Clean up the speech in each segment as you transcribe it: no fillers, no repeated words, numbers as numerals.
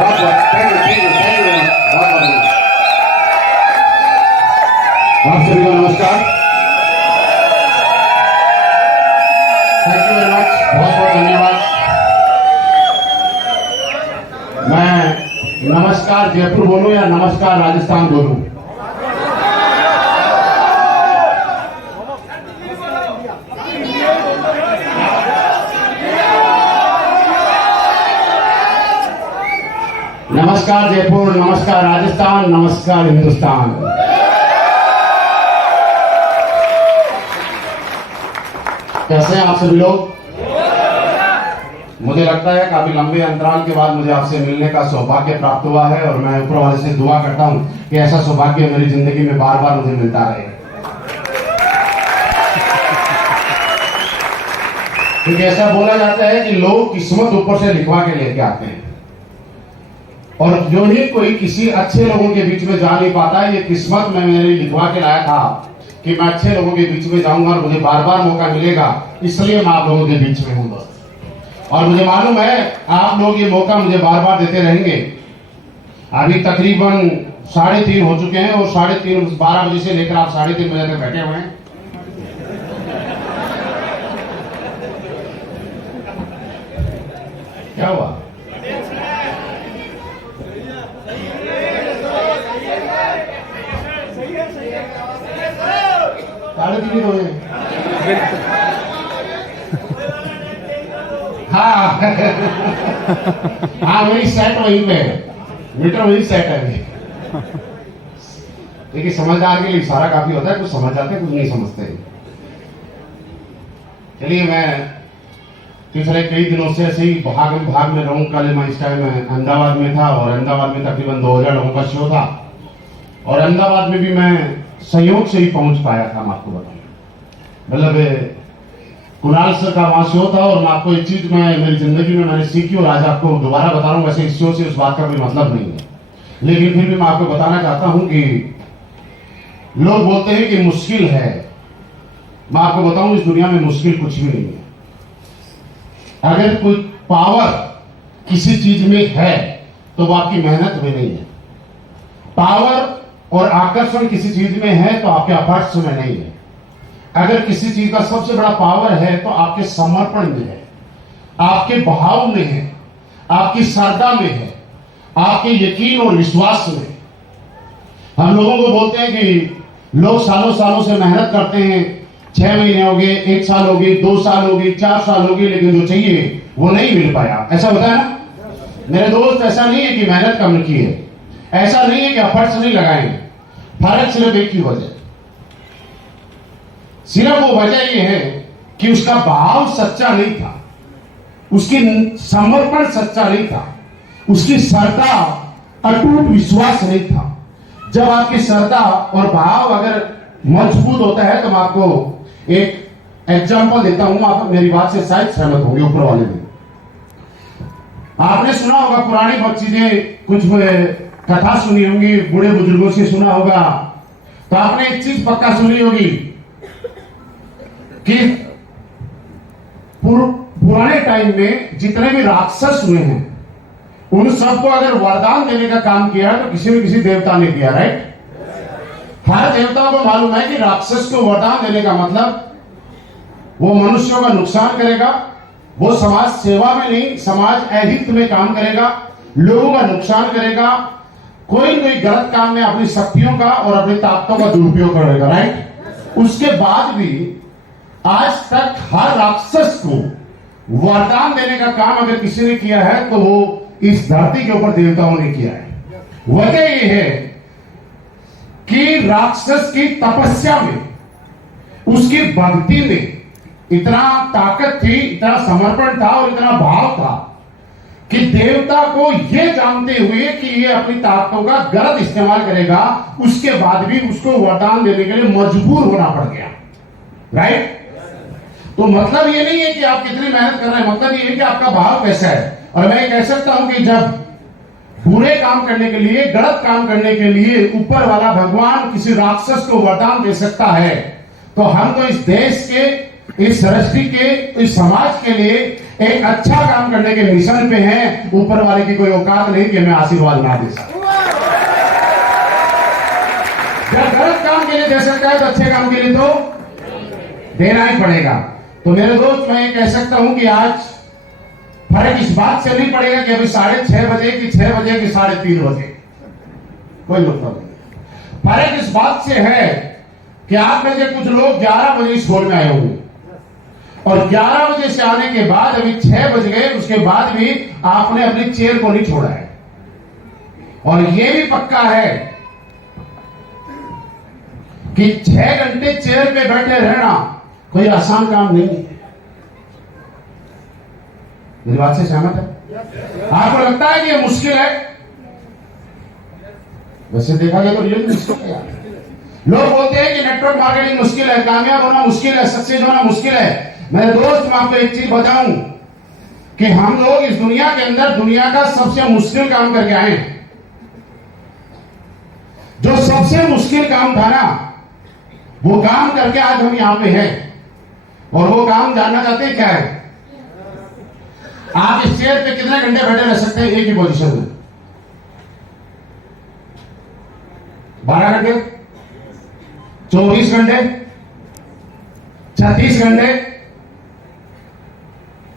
आप सभी को नमस्कार। थैंक यू वेरी मच, बहुत बहुत धन्यवाद। मैं नमस्कार जयपुर बोलूं या नमस्कार राजस्थान बोलूं? नमस्कार जयपुर, नमस्कार राजस्थान, नमस्कार हिंदुस्तान। कैसे हैं आप सभी लोग? मुझे लगता है काफी लंबे अंतराल के बाद मुझे आपसे मिलने का सौभाग्य प्राप्त हुआ है और मैं ऊपर वाले से दुआ करता हूं कि ऐसा सौभाग्य मेरी जिंदगी में बार बार मुझे मिलता रहे। क्योंकि ऐसा बोला जाता है कि लोग किस्मत ऊपर से लिखवा के लेके आते हैं और जो ही कोई किसी अच्छे लोगों के बीच में जा नहीं पाता है, ये किस्मत में मेरे लिखवा के लाया था कि मैं अच्छे लोगों के बीच में जाऊंगा और मुझे बार बार मौका मिलेगा, इसलिए मैं आप लोगों के बीच में हूं दोस्त। और मुझे मालूम है आप लोग ये मौका मुझे बार बार देते रहेंगे। अभी तकरीबन 3:30 हो चुके हैं और 3:30 12 बजे से लेकर आप 3:30 बजे तक बैठे हुए हैं। क्या हुआ? हाँ हाँ वही सेट वहीं पे मीटर वही सेट है। देखिए समझदार के लिए इशारा काफी होता है, कुछ समझ जाते हैं कुछ नहीं समझते। चलिए मैं पिछले कई दिनों से ऐसे ही भाग में रहूं। कल मैं इस टाइम अहमदाबाद में था और अहमदाबाद में तकरीबन 2000 लोगों का शो था और अहमदाबाद में भी मैं संयोग से ही पहुंच पाया था। मैं आपको बताऊं, मतलब कुणाल सर का वहां शो था और मैं आपको एक चीज मैं मेरी जिंदगी में मैंने सीखी और आज आपको दोबारा बता रहा हूं। वैसे इस शो से उस बात का कोई मतलब नहीं है, लेकिन फिर भी मैं आपको बताना चाहता हूं कि लोग बोलते हैं कि मुश्किल है। मैं आपको बताऊं इस दुनिया में मुश्किल कुछ भी नहीं है। अगर कोई पावर किसी चीज में है तो वो आपकी मेहनत में नहीं है। पावर और आकर्षण किसी चीज में है तो आपके एफर्ट्स में नहीं है। अगर किसी चीज का सबसे बड़ा पावर है तो आपके समर्पण में है, आपके भाव में है, आपकी श्रद्धा में है, आपके यकीन और विश्वास में। हम लोगों को बोलते हैं कि लोग सालों सालों से मेहनत करते हैं, 6 महीने हो गए, 1 साल हो गए, 2 साल हो गए, 4 साल हो गए, लेकिन जो चाहिए वो नहीं मिल पाया। ऐसा होता है ना मेरे दोस्त? ऐसा नहीं है कि मेहनत कम की है, ऐसा नहीं है कि एफर्ट्स नहीं लगाए। फर्क सिर्फ एक ही वजह, सिर्फ वो वजह ये है कि उसका भाव सच्चा नहीं था, उसकी समर्पण सच्चा नहीं था, उसकी श्रद्धा अटूट विश्वास नहीं था। जब आपकी श्रद्धा और भाव अगर मजबूत होता है तो मैं आपको एक एग्जांपल देता हूं, आप मेरी बात से शायद सहमत होंगे। ऊपर वाले दिन आपने सुना होगा पुरानी बहुत चीजें, कुछ कथा सुनी होंगी, बूढ़े बुजुर्गों से सुना होगा, तो आपने एक चीज पक्का सुनी होगी कि पुराने टाइम में जितने भी राक्षस हुए हैं उन सबको अगर वरदान देने का काम किया तो किसी न किसी देवता ने किया, राइट? हर देवता को मालूम है कि राक्षस को वरदान देने का मतलब वो मनुष्यों का नुकसान करेगा, वो समाज सेवा में नहीं समाज अहित में काम करेगा, लोगों का नुकसान करेगा, कोई गलत काम में अपनी शक्तियों का और अपनी ताकतों का दुरुपयोग करेगा, राइट? उसके बाद भी आज तक हर राक्षस को वरदान देने का काम अगर किसी ने किया है तो वो इस धरती के ऊपर देवताओं ने किया है। वजह ये है कि राक्षस की तपस्या में, उसकी भक्ति में इतना ताकत थी, इतना समर्पण था और इतना भाव था कि देवता को यह जानते हुए कि ये अपनी ताकतों का गलत इस्तेमाल करेगा, उसके बाद भी उसको वरदान देने के लिए मजबूर होना पड़ गया, राइट? तो मतलब ये नहीं है कि आप कितनी मेहनत कर रहे हैं, मतलब ये है कि आपका भाव कैसा है। और मैं कह सकता हूं कि जब बुरे काम करने के लिए, गलत काम करने के लिए ऊपर वाला भगवान किसी राक्षस को वरदान दे सकता है, तो हम तो इस देश के, इस सृष्टि के, इस समाज के लिए एक अच्छा काम करने के मिशन पे हैं, ऊपर वाले की कोई औकात नहीं कि मैं आशीर्वाद ना दे सकूं। जब गलत काम के लिए दे सकता है तो अच्छे काम के लिए तो देना ही पड़ेगा। तो मेरे दोस्त, मैं ये कह सकता हूं कि आज फर्क इस बात से नहीं पड़ेगा कि अभी 6:30 बजे की 6 बजे की 3:30 बजे, कोई मतलब नहीं। फर्क इस बात से है कि आप में से कुछ लोग 11 बजे इस हॉल में आए होंगे और 11 बजे से आने के बाद अभी 6 बज गए, उसके बाद भी आपने अपनी चेयर को नहीं छोड़ा है। और यह भी पक्का है कि 6 घंटे चेयर पे बैठे रहना कोई आसान काम नहीं है। मेरी बात से सहमत है? आपको लगता है कि ये मुश्किल है? वैसे देखा जाए तो रियल मुश्किल है यार। लोग बोलते हैं कि नेटवर्क मार्केटिंग मुश्किल है, कामयाब होना मुश्किल है, सक्सेस होना मुश्किल है। मेरे दोस्त, मैं आपको एक चीज बताऊं कि हम लोग इस दुनिया के अंदर दुनिया का सबसे मुश्किल काम करके आए हैं। जो सबसे मुश्किल काम था ना, वो काम करके आज हम यहां पे हैं। और वो काम जानना चाहते हैं क्या है? आप इस चेयर पे कितने घंटे बैठे रह सकते हैं एक ही पोजीशन में? 12 घंटे, 24 घंटे, 36 घंटे,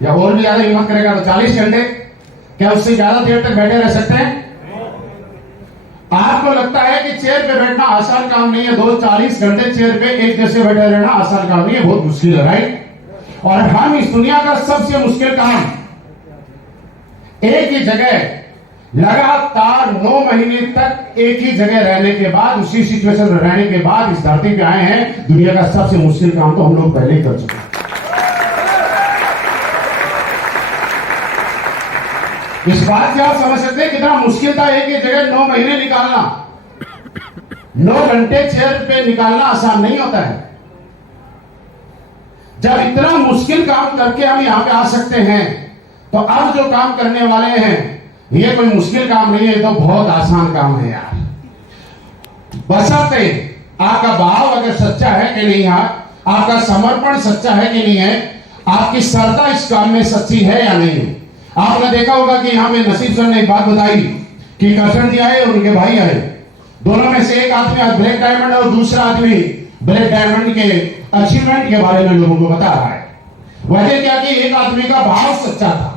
या और भी ज्यादा हिम्मत करेगा तो 40 घंटे। क्या उससे ज्यादा देर तक बैठे रह सकते हैं? आपको लगता है कि चेयर पे बैठना आसान काम नहीं है? 40 घंटे चेयर पे एक जैसे बैठे रहना आसान काम नहीं है, बहुत मुश्किल है, राइट? और हम इस दुनिया का सबसे मुश्किल काम एक ही जगह लगातार 9 महीने तक एक ही जगह रहने के बाद, उसी सिचुएशन में रहने के बाद इस धरती पे आए हैं। दुनिया का सबसे मुश्किल काम तो हम लोग पहले ही कर चुके हैं। इस बात से आप समझ सकते हैं कितना मुश्किल था एक ही जगह 9 महीने निकालना। 9 घंटे चेयर पे निकालना आसान नहीं होता है। जब इतना मुश्किल काम करके हम यहां पे आ सकते हैं, तो अब जो काम करने वाले हैं ये कोई मुश्किल काम नहीं है, ये तो बहुत आसान काम है यार। बशर्ते आपका भाव अगर सच्चा है कि नहीं है, आपका समर्पण सच्चा है कि नहीं है, आपकी श्रद्धा इस काम में सच्ची है या नहीं है। आपने देखा होगा कि यहां पे नसीब सर ने एक बात बताई कि करशन जी आए और उनके भाई आए, दोनों में से एक आदमी आज ब्लैक डायमंड और दूसरा आदमी ब्लैक डायमंड के अचीवमेंट के बारे में लोगों को बता रहा है। वजह क्या कि एक आदमी का भाव सच्चा था।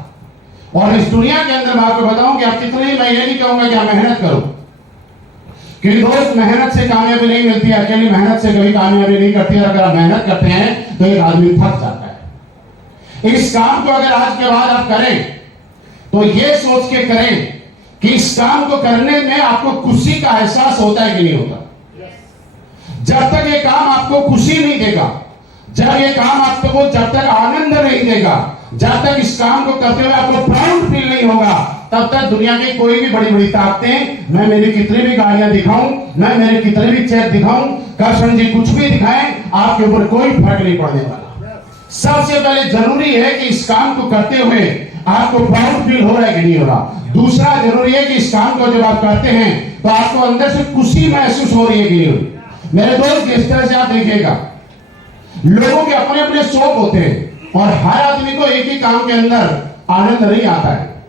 और इस दुनिया के अंदर मैं आपको बताऊं कि आप कितने, मैं ये नहीं कहूंगा कि आप मेहनत करो, क्योंकि दोस्त मेहनत से कामयाबी नहीं मिलती, अकेली मेहनत से कभी कामयाबी नहीं करती। और अगर आप मेहनत करते हैं तो एक आदमी थक जाता है। इस काम को अगर आज के बाद आप करें तो ये सोच के करें कि इस काम को करने में आपको खुशी का एहसास होता है कि नहीं होता। जब तक ये काम आपको खुशी नहीं देगा, जब ये काम आपको जब तक आनंद नहीं देगा, जब तक इस काम को करते हुए आपको प्राउड फील नहीं होगा, तब तक दुनिया की कोई भी बड़ी बड़ी ताकतें, मैं मेरी कितनी भी गाड़ियां दिखाऊं, मैं मेरे कितने भी चेक दिखाऊं, करशन जी कुछ भी दिखाएं, आपके ऊपर कोई फर्क नहीं पड़ने वाला। सबसे पहले जरूरी है कि इस काम को करते हुए आपको प्राउड फील हो रहा है कि नहीं हो रहा। दूसरा जरूरी है कि इस काम को जब आप करते हैं तो आपको अंदर से खुशी महसूस हो रही है कि नहीं हो रही। मेरे दोस्त, इस तरह से आप देखिएगा, लोगों के अपने अपने शौक होते हैं और हर आदमी को एक ही काम के अंदर आनंद नहीं आता है।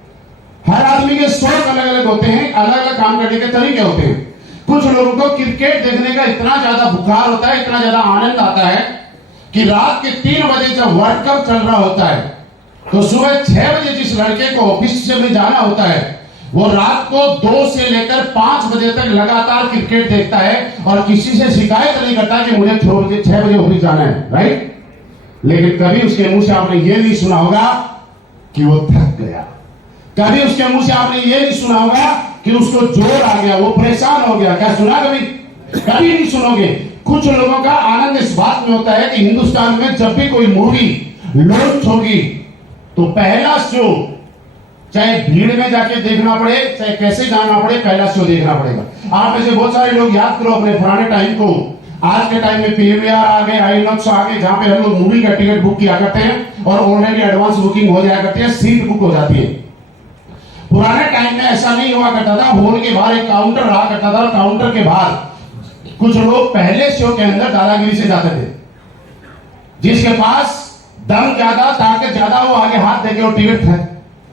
हर आदमी के शौक अलग अलग होते हैं, अलग अलग काम करने के तरीके होते हैं। कुछ लोगों को क्रिकेट देखने का इतना ज्यादा बुखार होता है, इतना ज्यादा आनंद आता है कि रात के 3 बजे जब वर्ल्ड कप चल रहा होता है तो सुबह 6 बजे जिस लड़के को ऑफिस से भी जाना होता है, वो रात को 2 से लेकर 5 बजे तक लगातार क्रिकेट देखता है और किसी से शिकायत नहीं करता कि मुझे 6 बजे ऑफिस जाना है, राइट? लेकिन कभी उसके मुंह से आपने ये नहीं सुना होगा कि वो थक गया। कभी उसके मुंह से आपने ये नहीं सुना होगा कि उसको जोर आ गया, वो परेशान हो गया। क्या सुना? कभी नहीं सुनोगे। कुछ लोगों का आनंद इस बात में होता है कि हिंदुस्तान में जब भी कोई मूवी लॉन्च होगी तो पहला शो, चाहे भीड़ में जाके देखना पड़े, चाहे कैसे जाना पड़े, पहला शो देखना पड़ेगा। आप ऐसे बहुत सारे लोग याद करो अपने पुराने टाइम को। आज के टाइम में पीवीआर आ गए, आईनॉक्स आ गए, जहां पे हम लोग मूवी का टिकट बुक किया करते हैं और ऑलरेडी एडवांस बुकिंग हो जाया करती है, सीट बुक हो जाती है। पुराने टाइम में ऐसा नहीं हुआ करता था। हॉल के बाहर एक काउंटर रहा करता था और काउंटर के बाहर कुछ लोग पहले शो के अंदर दादागिरी से जाते थे। जिसके पास दम ज्यादा, ताकत ज्यादा, वो आगे हाथ देके वो टिकट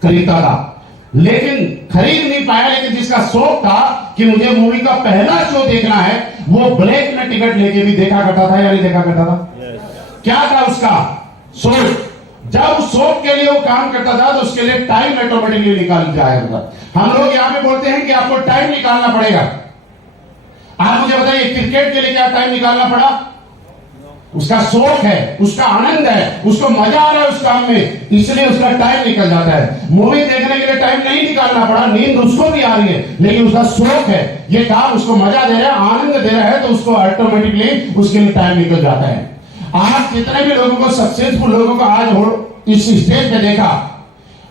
खरीदता था, लेकिन खरीद नहीं पाया। लेकिन जिसका शौक था कि मुझे मूवी का पहला शो देखना है, वो ब्लैक में टिकट लेके भी देखा करता था या नहीं देखा करता था? क्या था उसका शौक? जब उस शौक के लिए वो काम करता था तो उसके लिए टाइम ऑटोमेटिकली निकाल जाएगा। हम लोग यहाँ पे बोलते हैं कि आपको टाइम निकालना पड़ेगा। आप मुझे बताइए, क्रिकेट के लिए क्या टाइम निकालना पड़ा? उसका शौक है, उसका आनंद है, उसको मजा आ रहा है उस काम में, इसलिए उसका टाइम निकल जाता है। मूवी देखने के लिए टाइम नहीं निकालना पड़ा, नींद उसको भी आ रही है, लेकिन उसका शौक है, ये काम उसको मजा दे रहा है, आनंद दे रहा है, तो उसको ऑटोमेटिकली उसके लिए टाइम निकल जाता है। आज जितने भी लोगों को, सक्सेसफुल लोगों को आज इस स्टेज पे देखा,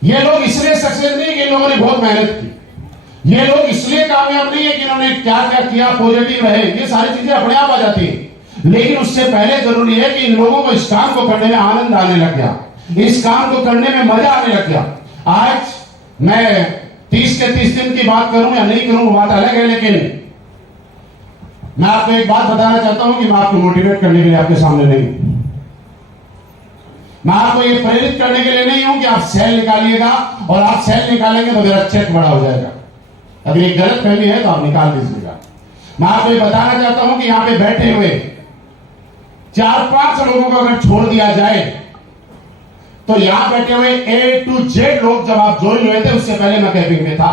ये लोग इसलिए सक्सेस नहीं कि इन लोगों ने बहुत मेहनत की, ये लोग इसलिए कामयाब नहीं है कि इन्होंने क्या क्या किया, पॉजिटिव रहे, ये सारी चीजें अपने आप आ जाती है। लेकिन उससे पहले जरूरी है कि इन लोगों को इस काम को करने में आनंद आने लग गया, इस काम को करने में मजा आने लग गया। आज मैं 30 के 30 दिन की बात करूं या नहीं करूं, बात अलग है, लेकिन मैं आपको एक बात बताना चाहता हूं कि मैं आपको मोटिवेट करने के लिए आपके सामने नहीं, मैं आपको ये प्रेरित करने के लिए नहीं हूं कि आप सेल निकालिएगा और आप सेल निकालेंगे तो मेरा चेक बड़ा हो जाएगा। अगर ये गलत फहमी है तो आप निकाल दीजिएगा। मैं आपको ये बताना चाहता हूं कि यहां पे बैठे हुए 4-5 लोगों को अगर छोड़ दिया जाए तो यहां बैठे हुए A to Z लोग जब आप ज्वाइन हुए थे उससे पहले मैं कैंपिंग में था।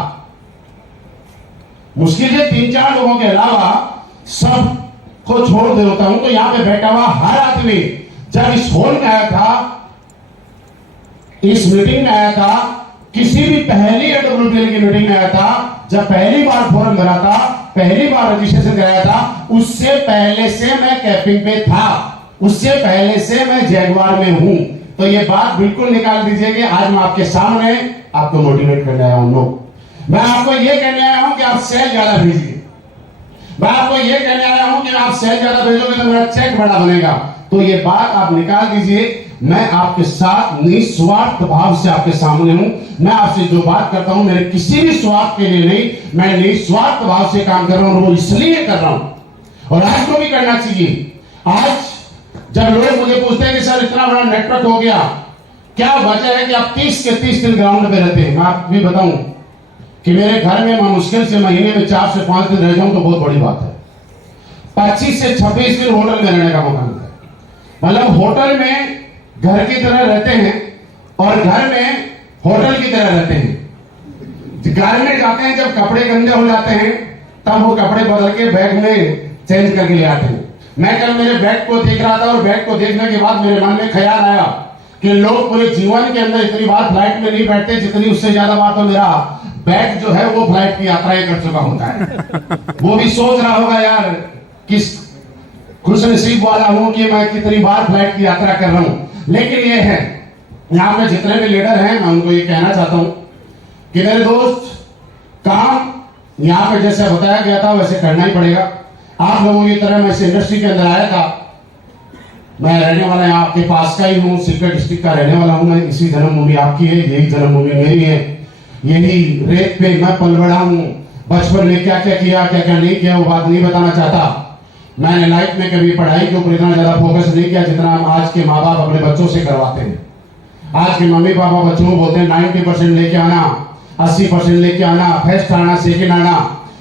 मुश्किल से 3-4 लोगों के अलावा सब को छोड़ देता हूं तो यहां पे बैठा हुआ हर आदमी जब इस हॉल में आया था, इस मीटिंग में आया था, किसी भी पहली AWPL की मीटिंग में आया था, जब पहली बार फॉर्म भरा था, पहली बार रजिस्ट्रेशन कराया था, उससे पहले से मैं कैंपिंग पे था, उससे पहले से मैं जैगवार में हूं। तो ये बात बिल्कुल निकाल दीजिए कि आज मैं आपके सामने आपको मोटिवेट करने आया हूं। लोग, मैं आपको यह कहने आया हूं कि आप सेल ज्यादा भेजिए, मैं आपको यह कहने आया हूं कि आप सेल ज्यादा भेजोगे तो मेरा चेक बड़ा बनेगा। तो ये बात आप निकाल दीजिए। मैं आपके साथ निस्वार्थ भाव से आपके सामने हूं। मैं आपसे जो बात करता हूं मेरे किसी भी स्वार्थ के लिए नहीं, मैं निस्वार्थ भाव से काम कर रहा हूं, वो इसलिए कर रहा हूं और आपको भी करना चाहिए। आज जब लोग मुझे पूछते हैं कि सर इतना बड़ा नेटवर्क हो गया, क्या वजह है कि आप 30 के 30 दिन ग्राउंड पे रहते हैं? मैं आपको भी बताऊं कि मेरे घर में मैं मुश्किल से महीने में 4 से 5 दिन रह जाऊं तो बहुत बड़ी बात है। 25 से 26 दिन होटल में रहने का मौका मिलता है। मतलब होटल में घर की तरह रहते हैं और घर में होटल की तरह रहते हैं। घर में जाते हैं, जब कपड़े गंदे हो जाते हैं तब वो कपड़े बदल के बैग में चेंज करके ले आते हैं। मैं कल मेरे बैग को देख रहा था और बैग को देखने के बाद मेरे मन में ख्याल आया कि लोग पूरे जीवन के अंदर इतनी बार फ्लाइट में नहीं बैठते जितनी उससे ज्यादा बार तो मेरा बैग जो है वो फ्लाइट की यात्राएं कर चुका होता है। वो भी सोच रहा होगा यार किस खुश नसीब वाला हूं कि मैं कितनी बार फ्लाइट की यात्रा कर रहा हूं। लेकिन ये है, यहां पे जितने भी लीडर हैं मैं उनको ये कहना चाहता हूं कि मेरे दोस्त, काम यहां पे जैसे बताया गया था वैसे करना ही पड़ेगा। आप लोगों की तरह मैं इस इंडस्ट्री के अंदर आया था, मैं रहने वाला यहाँ आपके पास का ही हूँ, सिलचर डिस्ट्रिक्ट का रहने वाला हूँ। मैं इसी जन्मभूमि आपकी है, यही जन्मभूमि मेरी है, यही रेत पे मैं पल बढ़ा हूँ। बचपन में क्या क्या किया क्या क्या नहीं किया वो बात नहीं बताना चाहता। मैंने लाइफ में कभी पढ़ाई के ऊपर इतना ज्यादा फोकस नहीं किया जितना हम आज के माँ बाप अपने बच्चों से करवाते हैं। आज के मम्मी पापा बच्चों को बोलते हैं 90% लेके आना, 80% लेके आना, फर्स्ट आना, सेकंड आना।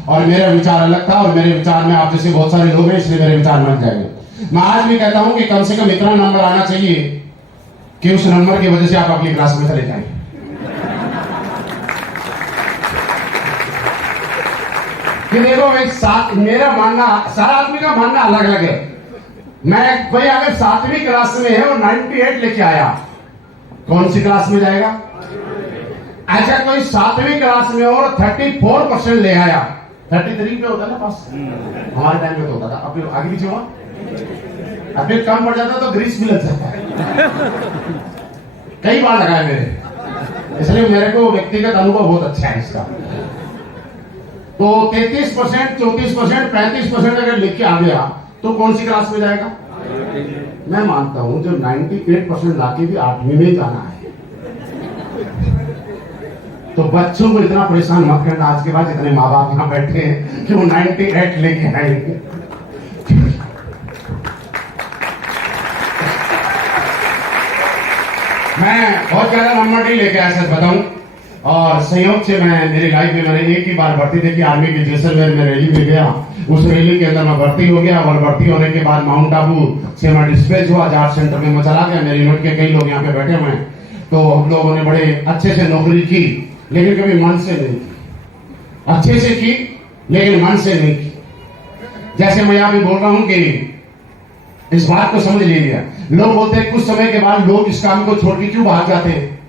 और मेरा विचार अलग था और मेरे विचार में आप जैसे बहुत सारे लोग हैं इसलिए मेरे विचार बन जाएंगे। मैं आज भी कहता हूं कि कम से कम इतना नंबर आना चाहिए कि उस नंबर की वजह से आप अगली क्लास में चले जाएं। कि देखो मेरा मानना, सारा आदमी का मानना अलग अलग है। मैं भाई अगर 7वीं क्लास में है और 98 लेके आया, कौन सी क्लास में जाएगा? अच्छा, कोई 7वीं क्लास में और 34% ले आया, 33 पे होता ना पास, हमारे टाइम में तो होता था, अब आगे पीछे हुआ, अब फिर कम पड़ जाता तो ग्रीस भी लग जाता है। कई बार लगाया मेरे, इसलिए मेरे को व्यक्तिगत अनुभव बहुत अच्छा है इसका। तो 33%, 34%, 35% अगर लेके आ गया तो कौन सी क्लास में जाएगा? मैं मानता हूं जो 98% लाके भी 8वीं में जाना है। तो बच्चों को इतना परेशान मत करना आज के बाद, इतने माँ बाप यहाँ बैठे हैं कि वो 98 लेके आएंगे। मैं बहुत ज्यादा नंबर नहीं लेके आया सच बताऊं, और संयोग से मैं मेरी लाइफ में मैंने एक ही बार भर्ती देखी, आर्मी के जैसलमेर में रैली में गया, उस रैली के अंदर मैं भर्ती हो गया, और भर्ती होने के बाद माउंट आबू से मैं डिस्पैच हुआ, जाट सेंटर में मैं चला गया। मेरी यूनिट के कई लोग यहाँ पे बैठे हुए हैं, तो हम लोगों ने बड़े अच्छे से नौकरी की, लेकिन कभी मन से नहीं की। अच्छे से की लेकिन मन से नहीं की। जैसे मैं यहाँ पे बोल रहा हूँ कि इस बात को समझ लीजिए, लोग बोलते हैं कुछ समय के बाद लोग इस काम को छोड़ के क्यों भाग जाते हैं,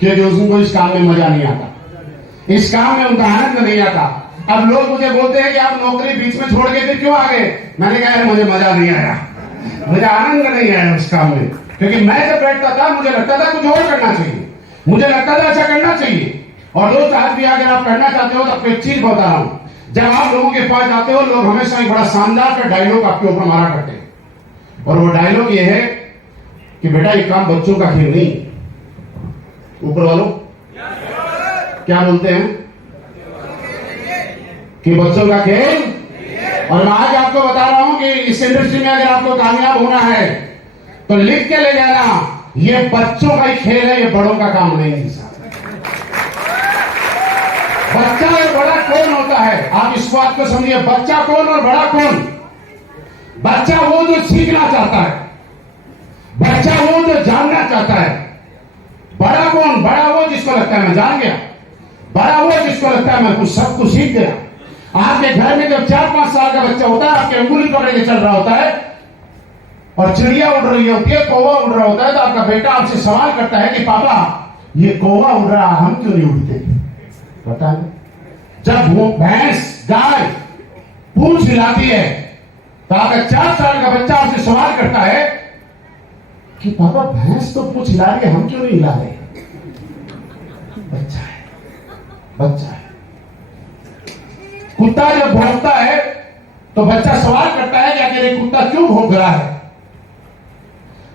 क्योंकि उनको इस काम में मजा नहीं आता, इस काम में उनका आनंद नहीं आता। अब लोग मुझे बोलते हैं कि आप नौकरी बीच में छोड़ के फिर क्यों आ गए, मैंने कहा मुझे मजा नहीं आया, मुझे आनंद नहीं आया उस काम में, क्योंकि मैं जब बैठता था मुझे लगता था कुछ और करना चाहिए, मुझे लगता था अच्छा करना चाहिए। और दोस्त आज भी अगर आप करना चाहते हो तो आपको एक चीज बता रहा हूं, जब आप लोगों के पास जाते हो लोग हमेशा एक बड़ा शानदार का डायलॉग आपके ऊपर मारा करते हैं, और वो डायलॉग ये है कि बेटा ये काम बच्चों का खेल नहीं। ऊपर वालों क्या बोलते हैं कि बच्चों का खेल। और मैं आज आपको बता रहा हूं कि इस इंडस्ट्री में अगर आपको कामयाब होना है तो लिख के ले जाना, ये बच्चों का ही खेल है, ये बड़ों का काम नहीं है। बच्चा और बड़ा कौन होता है, आप इस बात को समझिए, बच्चा कौन और बड़ा कौन। बच्चा वो जो सीखना चाहता है, बच्चा वो जो जानना चाहता है। बड़ा कौन, बड़ा वो जिसको लगता है मैं जान गया, बड़ा वो जिसको लगता है मैं कुछ सब कुछ सीख गया। आपके घर में जब 4-5 साल का बच्चा होता है, आपके अंगुली पकड़ के चल रहा होता है और चिड़िया उड़ रही होती है, कौवा उड़ रहा होता है, तो आपका बेटा आपसे सवाल करता है कि पापा ये कौवा उड़ रहा हम क्यों नहीं उड़ते। पता है, जब वो भैंस गाय पूंछ हिलाती है तो आपका 4 साल का बच्चा आपसे सवाल करता है कि पापा भैंस तो पूंछ हिला रही है हम क्यों नहीं हिला रहे। बच्चा है, बच्चा है। कुत्ता जब भौंकता है तो बच्चा सवाल करता है कि आखिर ये कुत्ता क्यों भौंक रहा है।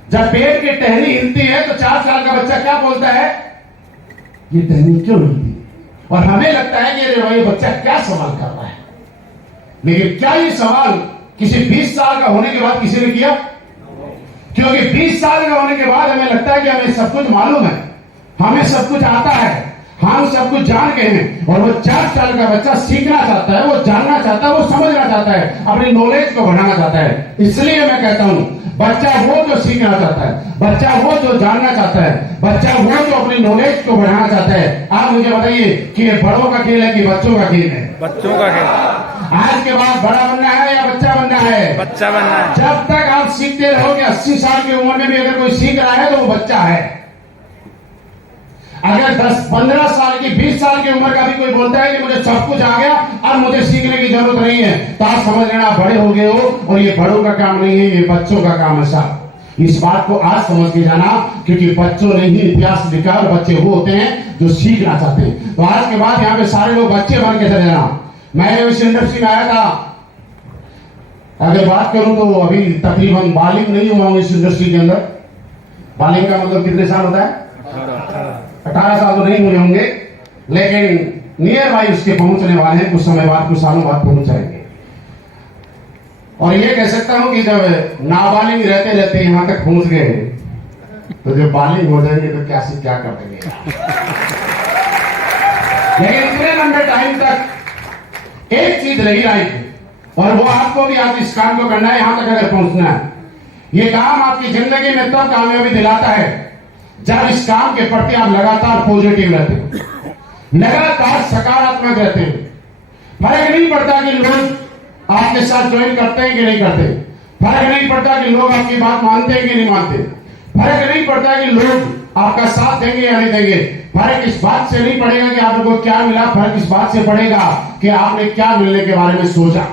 जब पेड़ की टहनी हिलती है तो 4 साल का बच्चा क्या बोलता है, ये टहनी क्यों हिलती। और हमें लगता है कि अरे भाई बच्चा क्या सवाल कर रहा है, लेकिन क्या ये सवाल किसी 20 साल का होने के बाद किसी ने किया। क्योंकि 20 साल का होने के बाद हमें लगता है कि हमें सब कुछ मालूम है, हमें सब कुछ आता है, हम सब कुछ जान गए हैं। और वो 4 साल का बच्चा सीखना चाहता है, वो जानना चाहता है, वो समझना चाहता है, अपनी नॉलेज को बढ़ाना चाहता है। इसलिए मैं कहता हूं बच्चा वो जो सीखना चाहता है, बच्चा वो जो जानना चाहता है, बच्चा वो जो अपनी नॉलेज को बढ़ाना चाहता है। आप मुझे बताइए कि ये बड़ों का खेल है कि बच्चों का खेल है। बच्चों का खेल। आज के बाद बड़ा बनना है या बच्चा बनना है। बच्चा बनना है। जब तक आप सीखते रहोगे, 80 साल की उम्र में भी अगर कोई सीख रहा है तो वो बच्चा है। अगर 10-15 साल की 20 साल की उम्र का भी कोई बोलता है कि मुझे सब कुछ आ गया, अब मुझे सीखने की जरूरत नहीं है, तो आप समझ लेना बड़े हो गए हो, और ये बड़ों का काम नहीं है, ये बच्चों का काम है साहब। इस बात को आज समझ के जाना, क्योंकि बच्चों ने ही इतिहास लिखा और बच्चे वो होते हैं जो सीखना चाहते हैं। तो आज के बाद यहाँ पे सारे लोग बच्चे बन के चले जाना। मैं जब इस इंडस्ट्री में आया था, अगर बात करूं तो अभी तकरीबन बालिग नहीं हुआ हूं इस इंडस्ट्री के अंदर। बालिग का मतलब कितने साल होता है, 18 साल तो नहीं हुए होंगे, लेकिन नियर बाई उसके पहुंचने वाले हैं, कुछ समय बाद, कुछ सालों बाद पहुंच जाएंगे। और ये कह सकता हूं कि जब नाबालिग रहते रहते यहां तक पहुंच गए, तो जब बालिग हो जाएंगे तो क्या से क्या कर देंगे। लेकिन इतने लंबे टाइम तक एक चीज रही लाइफ, और वो आपको भी आज इस काम को करना है, यहां तक अगर पहुंचना है। ये काम आपकी जिंदगी में तब कामयाबी दिलाता है जब इस काम के प्रति आप लगातार पॉजिटिव रहते हैं, लगातार सकारात्मक रहते हैं। फर्क नहीं पड़ता कि लोग आपके साथ ज्वाइन करते हैं कि नहीं करते, फर्क नहीं पड़ता कि लोग आपकी बात मानते हैं कि नहीं मानते, फर्क नहीं पड़ता कि लोग आपका साथ देंगे या नहीं देंगे। फर्क इस बात से नहीं पड़ेगा कि आप लोगों को क्या मिला, फर्क इस बात से पड़ेगा कि आपने क्या मिलने के बारे में सोचा।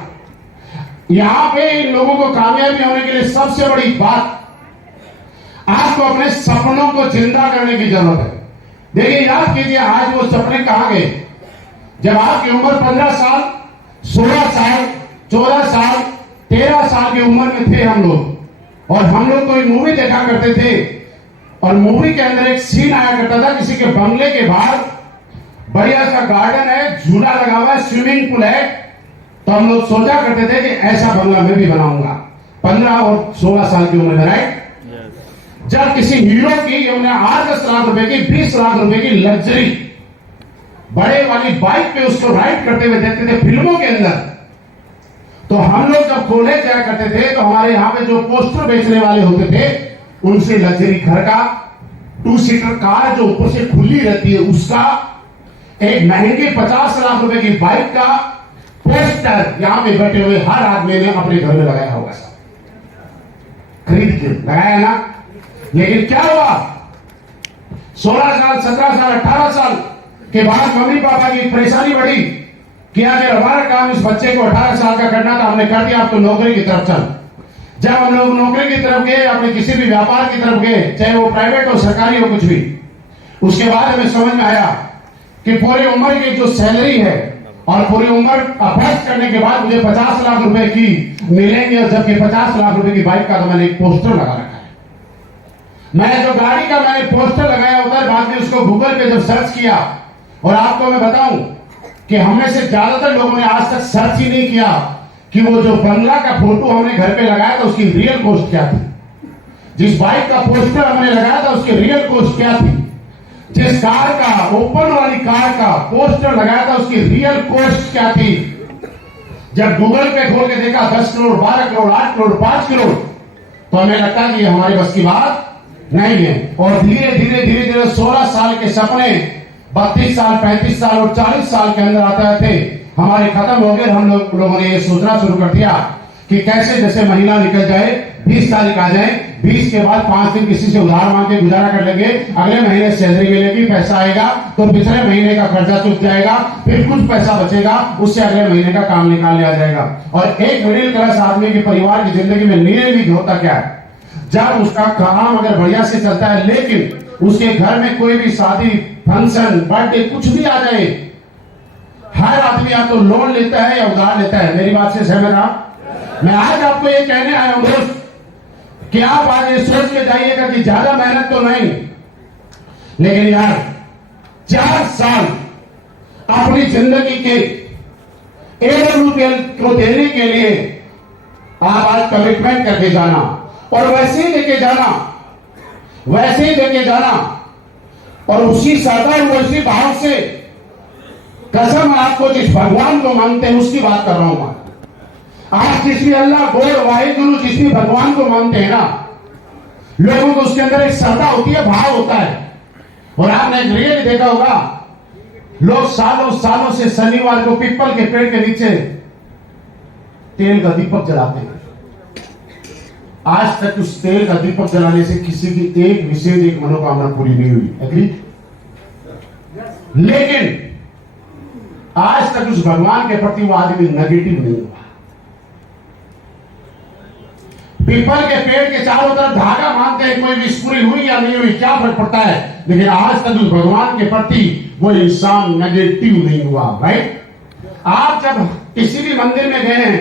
यहां पे इन लोगों को कामयाबी होने के लिए सबसे बड़ी बात, आपको अपने सपनों को जिंदा करने की जरूरत है। देखिए, याद कीजिए आज वो सपने कहां गए जब आपकी उम्र 15 साल, 16 साल, 14 साल, 13 साल की उम्र में थे हम लोग। और हम लोग कोई मूवी देखा करते थे, और मूवी के अंदर एक सीन आया करता था, किसी के बंगले के बाहर बढ़िया सा गार्डन है, झूला लगा हुआ है, स्विमिंग पूल है, तो हम लोग सोचा करते थे कि ऐसा बंगला मैं भी बनाऊंगा। 15 और 16 साल की उम्र में, राइट। जब किसी हीरो की हमने 8-10 लाख रुपए की 20 लाख रुपए की लग्जरी बड़े वाली बाइक पे उसको राइड करते हुए देखते थे फिल्मों के अंदर, तो हम लोग जब कॉलेज जाया करते थे तो हमारे यहां पे जो पोस्टर बेचने वाले होते थे उनसे लग्जरी घर का, 2 सीटर कार जो ऊपर से खुली रहती है उसका, एक महंगी 50 लाख रुपए की बाइक का पोस्टर यहां पे बैठे हुए हर आदमी ने अपने घर में लगाया होगा, खरीद के लगाया ना। लेकिन क्या हुआ, 16 साल 17 साल 18 साल के बाद मम्मी पापा की परेशानी बढ़ी कि अगर हमारा काम इस बच्चे को 18 साल का करना था, हमने कर दिया, आप तो नौकरी की तरफ चल। जब हम लोग नौकरी की तरफ गए, अपने किसी भी व्यापार की तरफ गए, चाहे वो प्राइवेट हो सरकारी हो कुछ भी, उसके बाद हमें समझ में आया कि पूरी उम्र की जो सैलरी है और पूरी उम्र अभ्यास करने के बाद मुझे 50 लाख रुपए की मिलेंगे, जबकि 50 लाख रुपए की बाइक का तो मैंने एक पोस्टर लगा रखा है। मैं जो गाड़ी का मैंने पोस्टर लगाया उधर, बाद में उसको गूगल पे जब सर्च किया, और आपको मैं बताऊं कि हमें से ज्यादातर लोगों ने आज तक सर्च ही नहीं किया कि वो जो बंगला का फोटो हमने घर पे लगाया था उसकी रियल कॉस्ट क्या थी, जिस बाइक का पोस्टर हमने लगाया था उसकी रियल कॉस्ट क्या थी, जिस कार का ओपन वाली कार का पोस्टर लगाया था उसकी रियल कॉस्ट क्या थी। जब गूगल पे खोल के देखा 10 करोड़ 12 करोड़ 8 करोड़ 5 करोड़, तो हमें लगता कि ये हमारे बस की बात नहीं है। और धीरे धीरे धीरे धीरे 16 साल के सपने 32 साल 35 साल और 40 साल के अंदर आते थे हमारे खत्म हो गए। हम लोगों ने ये सोचना शुरू कर दिया कि कैसे जैसे महीना निकल जाए, 20 तारीख आ जाए, 20 के बाद 5 दिन किसी से उधार मांग के गुजारा कर लेंगे, अगले महीने सैलरी मिलेगी, पैसा आएगा तो पिछले महीने का कर्जा चुक जाएगा, फिर कुछ पैसा बचेगा, उससे अगले महीने का काम निकाल लिया जाएगा। और एक मिडिल क्लास आदमी के परिवार की जिंदगी में नियमित होता क्या है, जब उसका काम अगर बढ़िया से चलता है लेकिन उसके घर में कोई भी शादी फंक्शन बर्थडे कुछ भी आ जाए, हर आदमी या तो लोन लेता है या उधार लेता है। मेरी बात से सहमत आप? मैं आज आपको ये कहने आया हूं दोस्त कि आप आज ये सोच के जाइएगा कि ज्यादा मेहनत तो नहीं, लेकिन यार 4 साल अपनी जिंदगी के AWPL को देने के लिए आप आज कमिटमेंट करके जाना, और वैसे ही लेके जाना, वैसे ही लेके जाना, और उसी श्रद्धा और उसी भाव से कसम आपको जिस भगवान को मानते हैं उसकी बात कर रहा हूं मैं। आज जिस भी अल्लाह गॉड वाहिगुरु जिस भी भगवान को मानते हैं ना, लोगों को उसके अंदर एक श्रद्धा होती है, भाव होता है। और आपने एक रियल देखा होगा, लोग सालों सालों से शनिवार को पीपल के पेड़ के नीचे तेल का दीपक जलाते हैं। आज तक उस तेल का दीपक जलाने से किसी की एक विशेष एक मनोकामना पूरी नहीं हुई, एग्री? लेकिन आज तक उस भगवान के प्रति वो आदमी नेगेटिव नहीं हुआ। पीपल के पेड़ के चारों तरफ धागा मानते हैं, कोई विश पूरी हुई या नहीं हुई क्या फर्क पड़ता है, लेकिन आज तक उस भगवान के प्रति वो इंसान नेगेटिव नहीं हुआ, राइट? आप जब किसी भी मंदिर में गए हैं,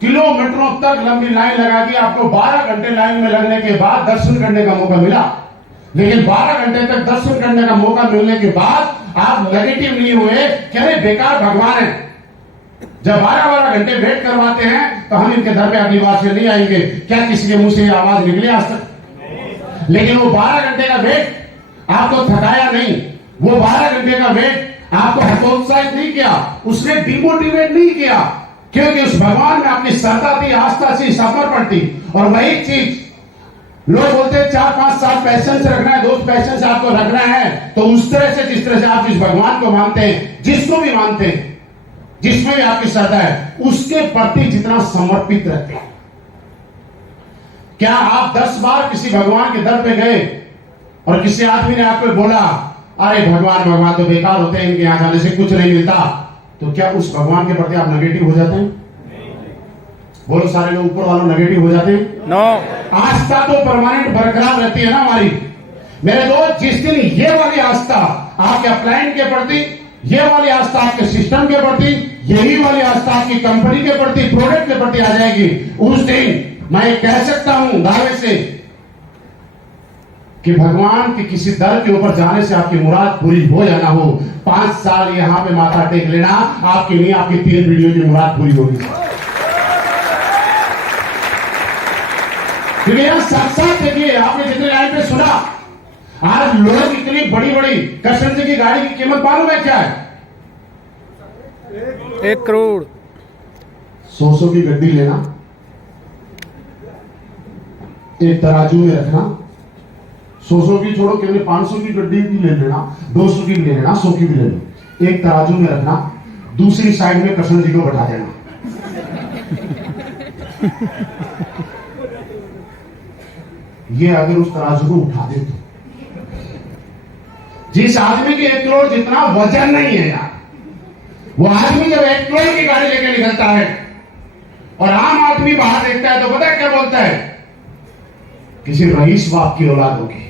किलोमीटरों तक लंबी लाइन लगा दी, आपको 12 घंटे लाइन में लगने के बाद दर्शन करने का मौका मिला, लेकिन 12 घंटे तक दर्शन करने का मौका मिलने के बाद आप नेगेटिव नहीं हुए कि अरे बेकार भगवान है। जब 12-12 घंटे वेट करवाते हैं तो हम इनके घर पे अगली बार से नहीं आएंगे, क्या किसी के मुंह से आवाज निकली आज तक? लेकिन वो 12 घंटे का वेट आपको थकाया नहीं, वो 12 घंटे का वेट आपको हतोत्साहित नहीं किया, उसने डिमोटिवेट नहीं किया, क्योंकि उस भगवान में अपनी श्रद्धा थी, आस्था थी, समर्पण थी। और वही चीज लोग बोलते हैं 4-5 साल पैशन से रखना है, दोस्त पैशन से आपको रखना है, तो उस तरह से जिस तरह से आप जिस भगवान को मानते हैं, जिसको भी मानते हैं, जिसमें भी आपकी श्रद्धा है, उसके प्रति जितना समर्पित रहते हैं। क्या आप 10 बार किसी भगवान के दर पे गए और किसी आदमी ने आपको बोला अरे भगवान भगवान तो बेकार होते हैं, इनके यहां जाने से कुछ नहीं मिलता, तो क्या उस भगवान के प्रति आप नेगेटिव हो जाते हैं? बोलो सारे लोग ऊपर वालों नेगेटिव हो जाते हैं? नो। आस्था तो परमानेंट बरकरार रहती है ना हमारी। मेरे दोस्त, जिस दिन ये वाली आस्था आपके अपलाइन के प्रति, ये वाली आस्था आपके सिस्टम के प्रति, यही वाली आस्था आपकी कंपनी के प्रति, प्रोडक्ट के प्रति आ जाएगी, उस दिन मैं कह सकता हूं दावे से कि भगवान के किसी दर के ऊपर जाने से आपकी मुराद पूरी हो या ना हो, 5 साल यहां पे माथा टेक लेना, आपकी नहीं आपकी 3 पीढ़ियों की मुराद पूरी होगी। क्योंकि यार साथ साथ देखिए, आपने जितने लाइन पे सुना, आज लोग इतनी बड़ी बड़ी कृष्ण जी की गाड़ी की कीमत मालूम है क्या है? 1 करोड़। 100 की गड्डी लेना, एक तराजू में रखना, 100 की छोड़ो, केवल 500 की गड्डी भी ले लेना, 200 की भी ले लेना, 100 की भी ले लेना, एक तराजू में रखना, दूसरी साइड में कृष्ण जी को बैठा देना। ये अगर उस तराजू को उठा दे तो जिस आदमी की 1 करोड़ जितना वजन नहीं है यार, वो आदमी जब 1 करोड़ की गाड़ी लेकर निकलता है और आम आदमी बाहर देखता है तो पता है क्या बोलता है? किसी रईस बाप की औलाद होगी,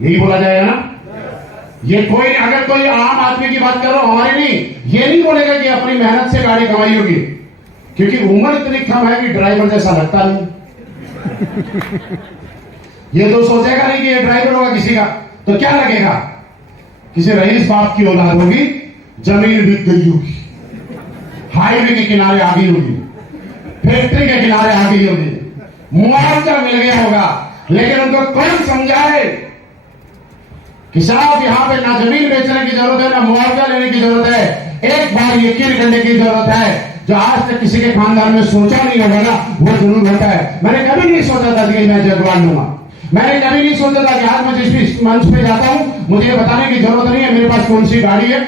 यही बोला जाएगा ना। ये कोई, अगर कोई आम आदमी की बात करो, हमारी नहीं, ये नहीं बोलेगा कि अपनी मेहनत से गाड़ी कमाई होगी, क्योंकि उम्र इतनी कम है कि ड्राइवर जैसा लगता नहीं। ये तो सोचेगा नहीं कि ये ड्राइवर होगा किसी का, तो क्या लगेगा? किसी रईस बाप की औलाद होगी, जमीन बिक गई होगी, हाईवे के किनारे आ गई होगी, फैक्ट्री के किनारे आ गई होगी, मुआवजा मिल गया होगा, लेकिन उनको कौन समझाए कि साहब यहां पे ना जमीन बेचने की जरूरत है, ना मुआवजा लेने की जरूरत है, एक बार यकीन करने की जरूरत है। जो आज तक किसी के खानदान में सोचा नहीं होगा ना, वो जरूर होता है। मैंने कभी नहीं सोचा था कि मैं जगवान दूंगा, मैंने कभी नहीं सोचा था कि आज मैं जिस भी मंच पे जाता हूं, मुझे बताने की जरूरत नहीं है मेरे पास कौन सी गाड़ी है,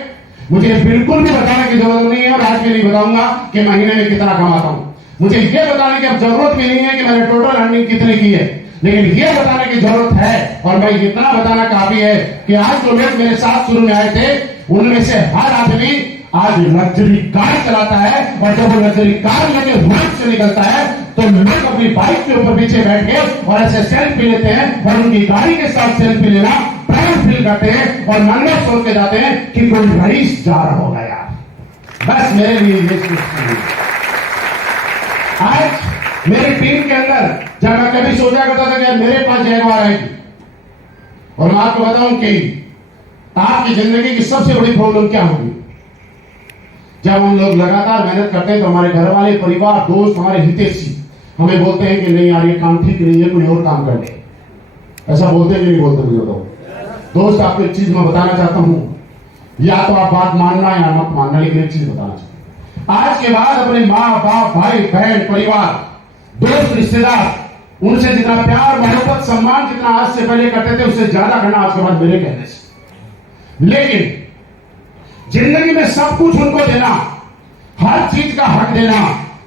मुझे बिल्कुल भी बताने की जरूरत नहीं है, और आज भी नहीं बताऊंगा कि महीने में कितना कमाता हूं। मुझे ये बताने की अब जरूरत भी नहीं है कि मैंने टोटल अर्निंग कितनी की है, लेकिन ये बताने की जरूरत है, और मैं इतना बताना काफी है कि आज जो लोग मेरे साथ शुरू में आए थे, उनमें से हर आदमी आज लग्जरी कार चलाता है, और जब वो लग्जरी कार लेके रोड से निकलता है तो लोग अपनी बाइक के ऊपर पीछे बैठ के और ऐसे सेल्फी लेते हैं, और उनकी गाड़ी के साथ सेल्फी लेना प्राउड फील करते हैं, और मन में सोच के जाते हैं कि कोई रईस जा रहा होगा यार। बस मेरे लिए ये आज मेरी टीम के अंदर, जब मैं कभी सोचा करता था कि मेरे पास जैगवार आएगी, और मैं आपको बताऊं कि आपकी जिंदगी की सबसे बड़ी प्रॉब्लम क्या होगी? जब हम लोग लगातार मेहनत करते हैं तो हमारे घर वाले, परिवार, दोस्त, हमारे हितैषी हमें बोलते हैं कि नहीं यार ये काम ठीक नहीं है, कोई और काम कर ले। ऐसा बोलते हैं कि नहीं बोलते? मुझे बताओ दोस्त, आपको एक चीज मैं बताना चाहता हूं, या तो आप बात मानना या मत मानना, लेकिन एक चीज बताना चाहता हूं, आज के बाद अपने माँ बाप, भाई बहन, परिवार, दोस्त, रिश्तेदार, उनसे जितना प्यार, मोहब्बत, सम्मान जितना आज से पहले करते थे, उससे ज्यादा करना आज के बाद मेरे कहने से। लेकिन जिंदगी में सब कुछ उनको देना, हर चीज का हक देना,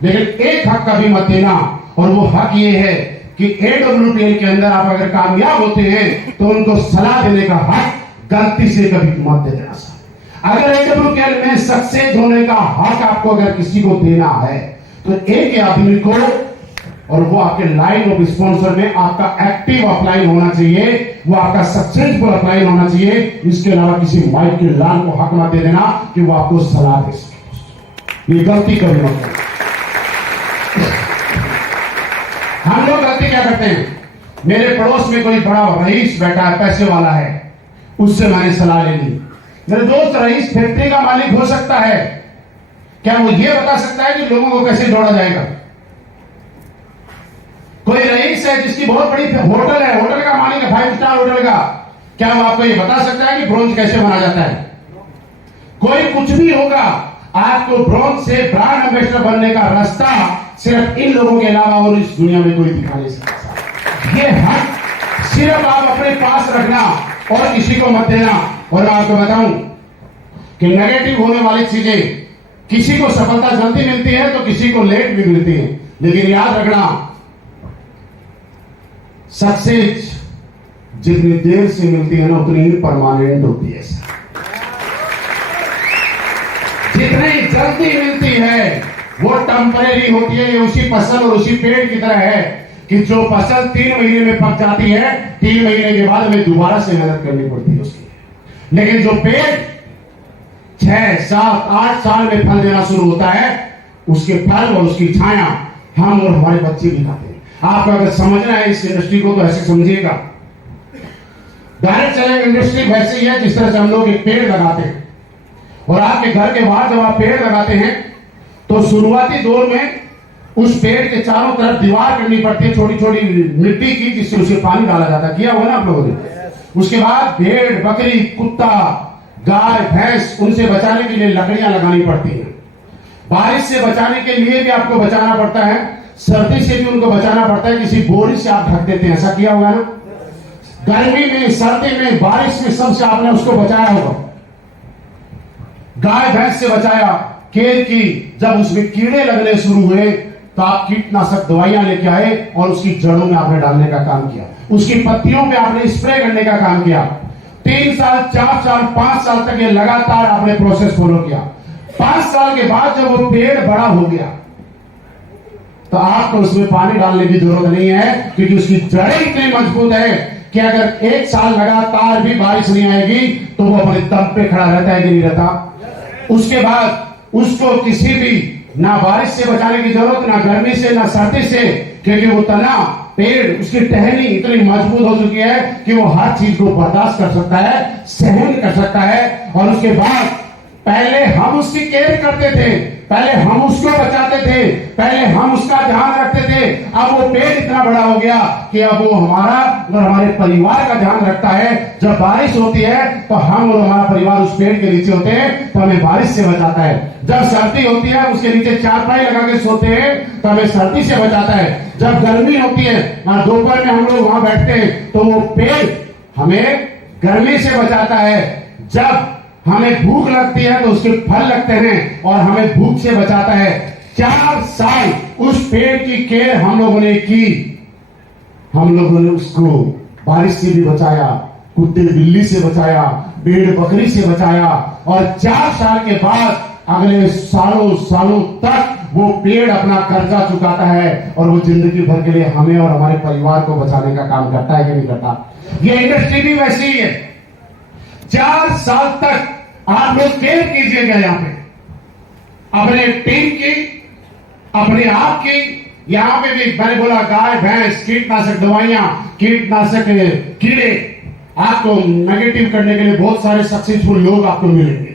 लेकिन एक हक का भी मत देना, और वो हक ये है कि AWPL के अंदर आप अगर कामयाब होते हैं तो उनको सलाह देने का हक गलती से कभी मत दे देना। अगर AWPL में सक्सेस होने का हक आपको अगर किसी को देना है तो एक आदमी को, और वो आपके लाइन ऑफ स्पॉन्सर में आपका एक्टिव अपलाइन होना चाहिए, वो आपका सक्सेसफुल अपलाइन होना चाहिए। इसके अलावा किसी माइक के लाल को हक मत दे देना कि वो आपको सलाह दे सके, ये गलती कभी मत करो। हम लोग गलती क्या करते हैं? मेरे पड़ोस में कोई बड़ा रईस बैठा है, पैसे वाला है, उससे मैंने सलाह ले ली। मेरे दोस्त रईस फैक्ट्री का मालिक हो सकता है, क्या वो ये बता सकता है कि लोगों को कैसे जोड़ा जाएगा? कोई रईस है जिसकी बहुत बड़ी होटल है, होटल का मालिक है, 5 स्टार होटल का, क्या वो आपको ये बता सकता है कि ब्रोंज कैसे बना जाता है? कोई कुछ भी होगा, आपको ब्रोंज से ब्रांड एम्बेसडर बनने का रास्ता सिर्फ इन लोगों के अलावा और इस दुनिया में कोई दिखा नहीं सकता। ये हक सिर्फ आप अपने पास रखना और किसी को मत देना। और मैं आपको बताऊं कि नेगेटिव होने वाली चीजें, किसी को सफलता जल्दी मिलती है तो किसी को लेट भी मिलती है, लेकिन याद रखना सक्सेस जितनी देर से मिलती है ना उतनी ही परमानेंट होती है। जितनी जल्दी मिलती है वो टेम्परेरी होती है। ये उसी फसल और उसी पेड़ की तरह है कि जो फसल 3 महीने में पक जाती है, 3 महीने के बाद हमें दोबारा से मेहनत करनी पड़ती है उसकी। लेकिन जो पेड़ 6, 7, 8 साल में फल देना शुरू होता है, उसके फल और उसकी छाया हम और हमारे बच्चे भी खाते हैं। आपको अगर समझना है इस इंडस्ट्री को तो ऐसे समझिएगा। डायरेक्ट सेलिंग इंडस्ट्री वैसे ही है जिस तरह से हम लोग एक पेड़ लगाते हैं, और आपके घर के बाहर जब आप पेड़ लगाते हैं तो शुरुआती दौर में उस पेड़ के चारों तरफ दीवार करनी पड़ती है छोटी छोटी मिट्टी की, जिससे उसे पानी डाला जाता है। किया हुआ ना आप लोगों ने। उसके बाद भेड़ बकरी कुत्ता गाय भैंस उनसे बचाने के लिए लकड़ियां लगानी पड़ती हैं। बारिश से बचाने के लिए भी आपको बचाना पड़ता है, सर्दी से भी उनको बचाना पड़ता है, किसी बोरी से आप ढक देते हैं। ऐसा किया होगा ना। गर्मी में सर्दी में बारिश में सबसे आपने उसको बचाया होगा। गाय भैंस से बचाया। केर की जब उसमें कीड़े लगने शुरू हुए तो आप कीटनाशक दवाइयां लेके आए और उसकी जड़ों में आपने डालने का काम किया, उसकी पत्तियों में आपने स्प्रे करने का काम किया। 3 साल 4 साल 5 साल तक ये लगातार आपने प्रोसेस फॉलो किया। 5 साल के बाद जब वो पेड़ बड़ा हो गया तो आपको उसमें पानी डालने की जरूरत नहीं है, क्योंकि उसकी जड़ें इतनी मजबूत है कि अगर 1 साल लगातार भी बारिश नहीं आएगी तो वो अपने दम पे खड़ा रहता है कि नहीं रहता। उसके बाद उसको किसी भी ना बारिश से बचाने की जरूरत, ना गर्मी से ना सर्दी से, क्योंकि वो तना पेड़ उसकी टहनी इतनी मजबूत हो चुकी है कि वो हर चीज को बर्दाश्त कर सकता है, सहन कर सकता है। और उसके बाद पहले हम उसकी केयर करते थे, पहले हम उसको बचाते थे, पहले हम उसका ध्यान रखते थे। अब वो पेड़ इतना बड़ा हो गया कि अब वो हमारा और हमारे परिवार का ध्यान रखता है। जब बारिश होती है तो हम और हमारा परिवार उस पेड़ के नीचे होते हैं तो हमें बारिश से बचाता है। जब सर्दी होती है उसके नीचे चारपाई लगा के सोते हैं तो हमें सर्दी से बचाता है। जब गर्मी होती है दोपहर में हम लोग वहां बैठते हैं तो वो पेड़ हमें गर्मी से बचाता है। जब हमें भूख लगती है तो उसके फल लगते हैं और हमें भूख से बचाता है। 4 साल उस पेड़ की केयर हम लोगों ने की। हम लोगों ने उसको बारिश से भी बचाया, कुत्ते बिल्ली से बचाया, भेड़ बकरी से बचाया। और 4 साल के बाद अगले सालों सालों तक वो पेड़ अपना कर्जा चुकाता है और वो जिंदगी भर के लिए हमें और हमारे परिवार को बचाने का काम करता है कि नहीं करता। ये इंडस्ट्री भी वैसी ही है। 4 साल तक आप लोग केयर कीजिएगा यहाँ पे, अपने टीम की, अपने आप की। यहां पे भी मैंने बोला गाय भैंस कीटनाशक दवाइयां, कीटनाशक कीड़े, आपको नेगेटिव करने के लिए बहुत सारे सक्सेसफुल लोग आपको मिलेंगे,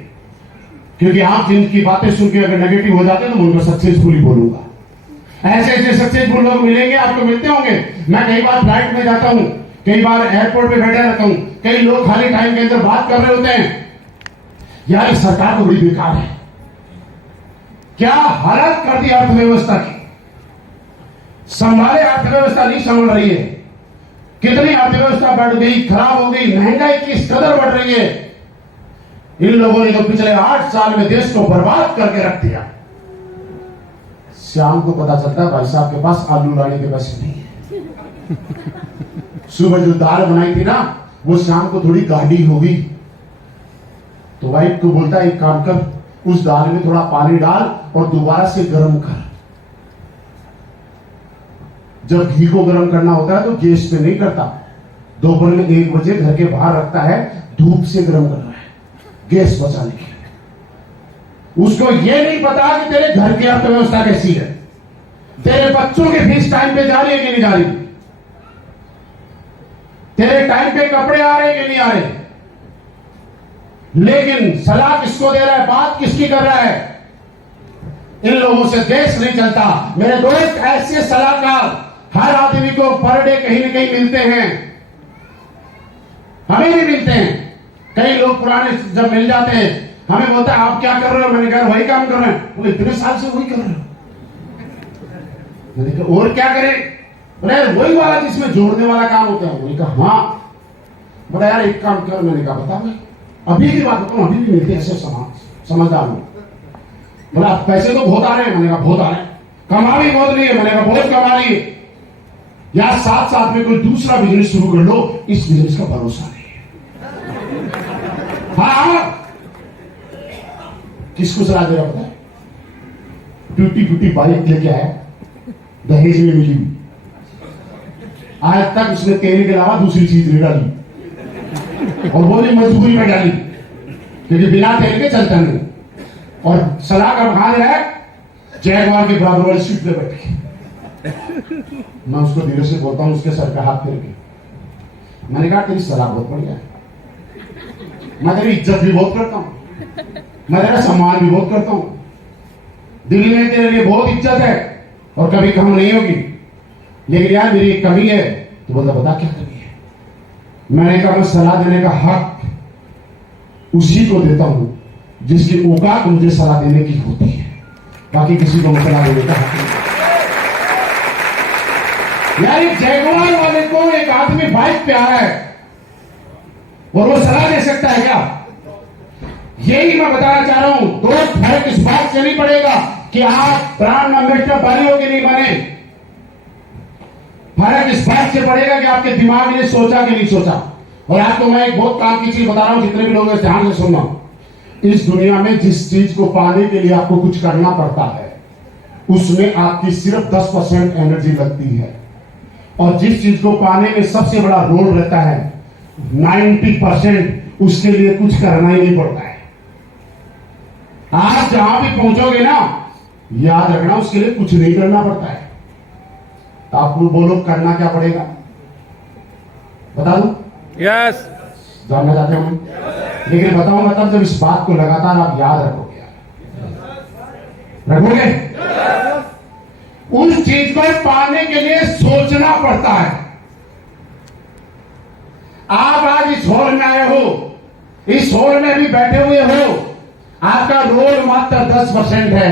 क्योंकि आप जिनकी बातें सुन के अगर नेगेटिव हो जाते हैं तो मैं उनको सक्सेसफुली बोलूंगा। ऐसे ऐसे सक्सेसफुल लोग मिलेंगे, आपको मिलते होंगे। मैं कई बार फ्लाइट में जाता हूं, कई बार एयरपोर्ट पे बैठा रहता हूं, कई लोग खाली टाइम के अंदर बात कर रहे होते हैं, यार सरकार तो बड़ी बेकार है, क्या हालत कर दी अर्थव्यवस्था की, संभाले अर्थव्यवस्था नहीं संभल रही है। कितनी अर्थव्यवस्था बढ़ गई, खराब हो गई, महंगाई किस कदर बढ़ रही है। इन लोगों ने तो पिछले 8 साल में देश को बर्बाद करके रख दिया। शाम को पता चलता है भाई साहब के पास आलू लाने के पैसे नहीं है। सुबह जो दाल बनाई थी ना वो शाम को थोड़ी गाढ़ी हो गई, तो वाइफ को बोलता है एक काम कर, उस दाल में थोड़ा पानी डाल और दोबारा से गर्म कर। जब घी को गर्म करना होता है तो गैस पे नहीं करता, दोपहर में 1 बजे घर के बाहर रखता है, धूप से गर्म कर रहा है गैस बचाने के लिए। उसको ये नहीं पता कि तेरे घर की अर्थव्यवस्था कैसी है, तेरे बच्चों की फीस टाइम पे जा रही है कि नहीं जा रही, तेरे टाइम पे कपड़े आ रहे हैं कि नहीं आ रहे। लेकिन सलाह किसको दे रहा है, बात किसकी कर रहा है। इन लोगों से देश नहीं चलता। मेरे दोस्त ऐसे सलाहकार हर आदमी को पर डे कहीं न कहीं मिलते हैं, हमें भी मिलते हैं। कई लोग पुराने जब मिल जाते हैं हमें बोलता है आप क्या कर रहे हो, मैंने कहा वही काम कर रहे हैं। बोले इतने साल से वही कर रहे हो। मैंने कहा और क्या करें, बोले वही वाला जिसमें जोड़ने वाला काम होता है। मैंने कहा हाँ। बोला यार एक काम कर, मैंने कहा बता भाई, अभी की बात बताऊं, अभी भी मिलते हैं ऐसे समझदार लोग। बोला पैसे तो बहुत आ रहे हैं, मैंने कहा बहुत आ रहे हैं, कमा भी बहुत रही है, मैंने कहा बहुत कमा रही है। यार साथ साथ में कोई दूसरा बिजनेस शुरू कर लो, इस बिजनेस का भरोसा नहीं है। हाँ किसको सलाह दे रहा पता है, टूटी फूटी बाइक लेके आया, दहेज में मिली, आज तक उसने तेल के अलावा दूसरी चीज नहीं डाली और वो भी मजबूरी में डाली, क्योंकि बिना तेल के चलता नहीं। और सलाह का भाग है जयगवार के बराबर वाली सीट पे बैठ के। मैं उसको धीरे से बोलता हूं, उसके सर पे हाथ फेर के, मैंने कहा तेरी सलाह बहुत बढ़िया है, मैं तेरी इज्जत भी बहुत करता हूं, मैं तेरा सम्मान भी बहुत करता हूं, दिल्ली में तेरे लिए बहुत इज्जत है और कभी कम नहीं होगी। लेकिन यार मेरी एक कमी है, तो बोलता बता क्या कमी है। मैंने कहा मैं सलाह देने का हक उसी को देता हूं जिसकी औकात मुझे सलाह देने की होती है, बाकी किसी को सलाह देने का हक नहीं। यार एक जैगुआर वाले को एक आदमी बाइक पे आ रहा है और वो सलाह दे सकता है क्या? यही मैं बताना चाह रहा हूं। दोस्त फर्क इस बात से नहीं पड़ेगा कि आप ब्रांड एम्बेसडर बने हो कि नहीं बने, फर्क इस बात से पड़ेगा कि आपके दिमाग ने सोचा कि नहीं सोचा। और आपको मैं एक बहुत काम की चीज बता रहा हूं, जितने भी लोग ध्यान से सुनना। इस दुनिया में जिस चीज को पाने के लिए आपको कुछ करना पड़ता है उसमें आपकी सिर्फ 10% एनर्जी लगती है, और जिस चीज को पाने में सबसे बड़ा रोल रहता है 90% उसके लिए कुछ करना ही नहीं पड़ता है। आप जहां भी पहुंचोगे ना, याद रखना उसके लिए कुछ नहीं करना पड़ता है। तो आपको बोलो करना क्या पड़ेगा, बता दूं? यस। जानना चाहते हो? लेकिन बताऊंगा तब जब इस बात को लगातार आप याद रखोगे। उस चीज को पाने के लिए सोचना पड़ता है। आप आज इस हॉल में आए हो, इस हॉल में भी बैठे हुए हो, आपका रोल मात्र 10% है।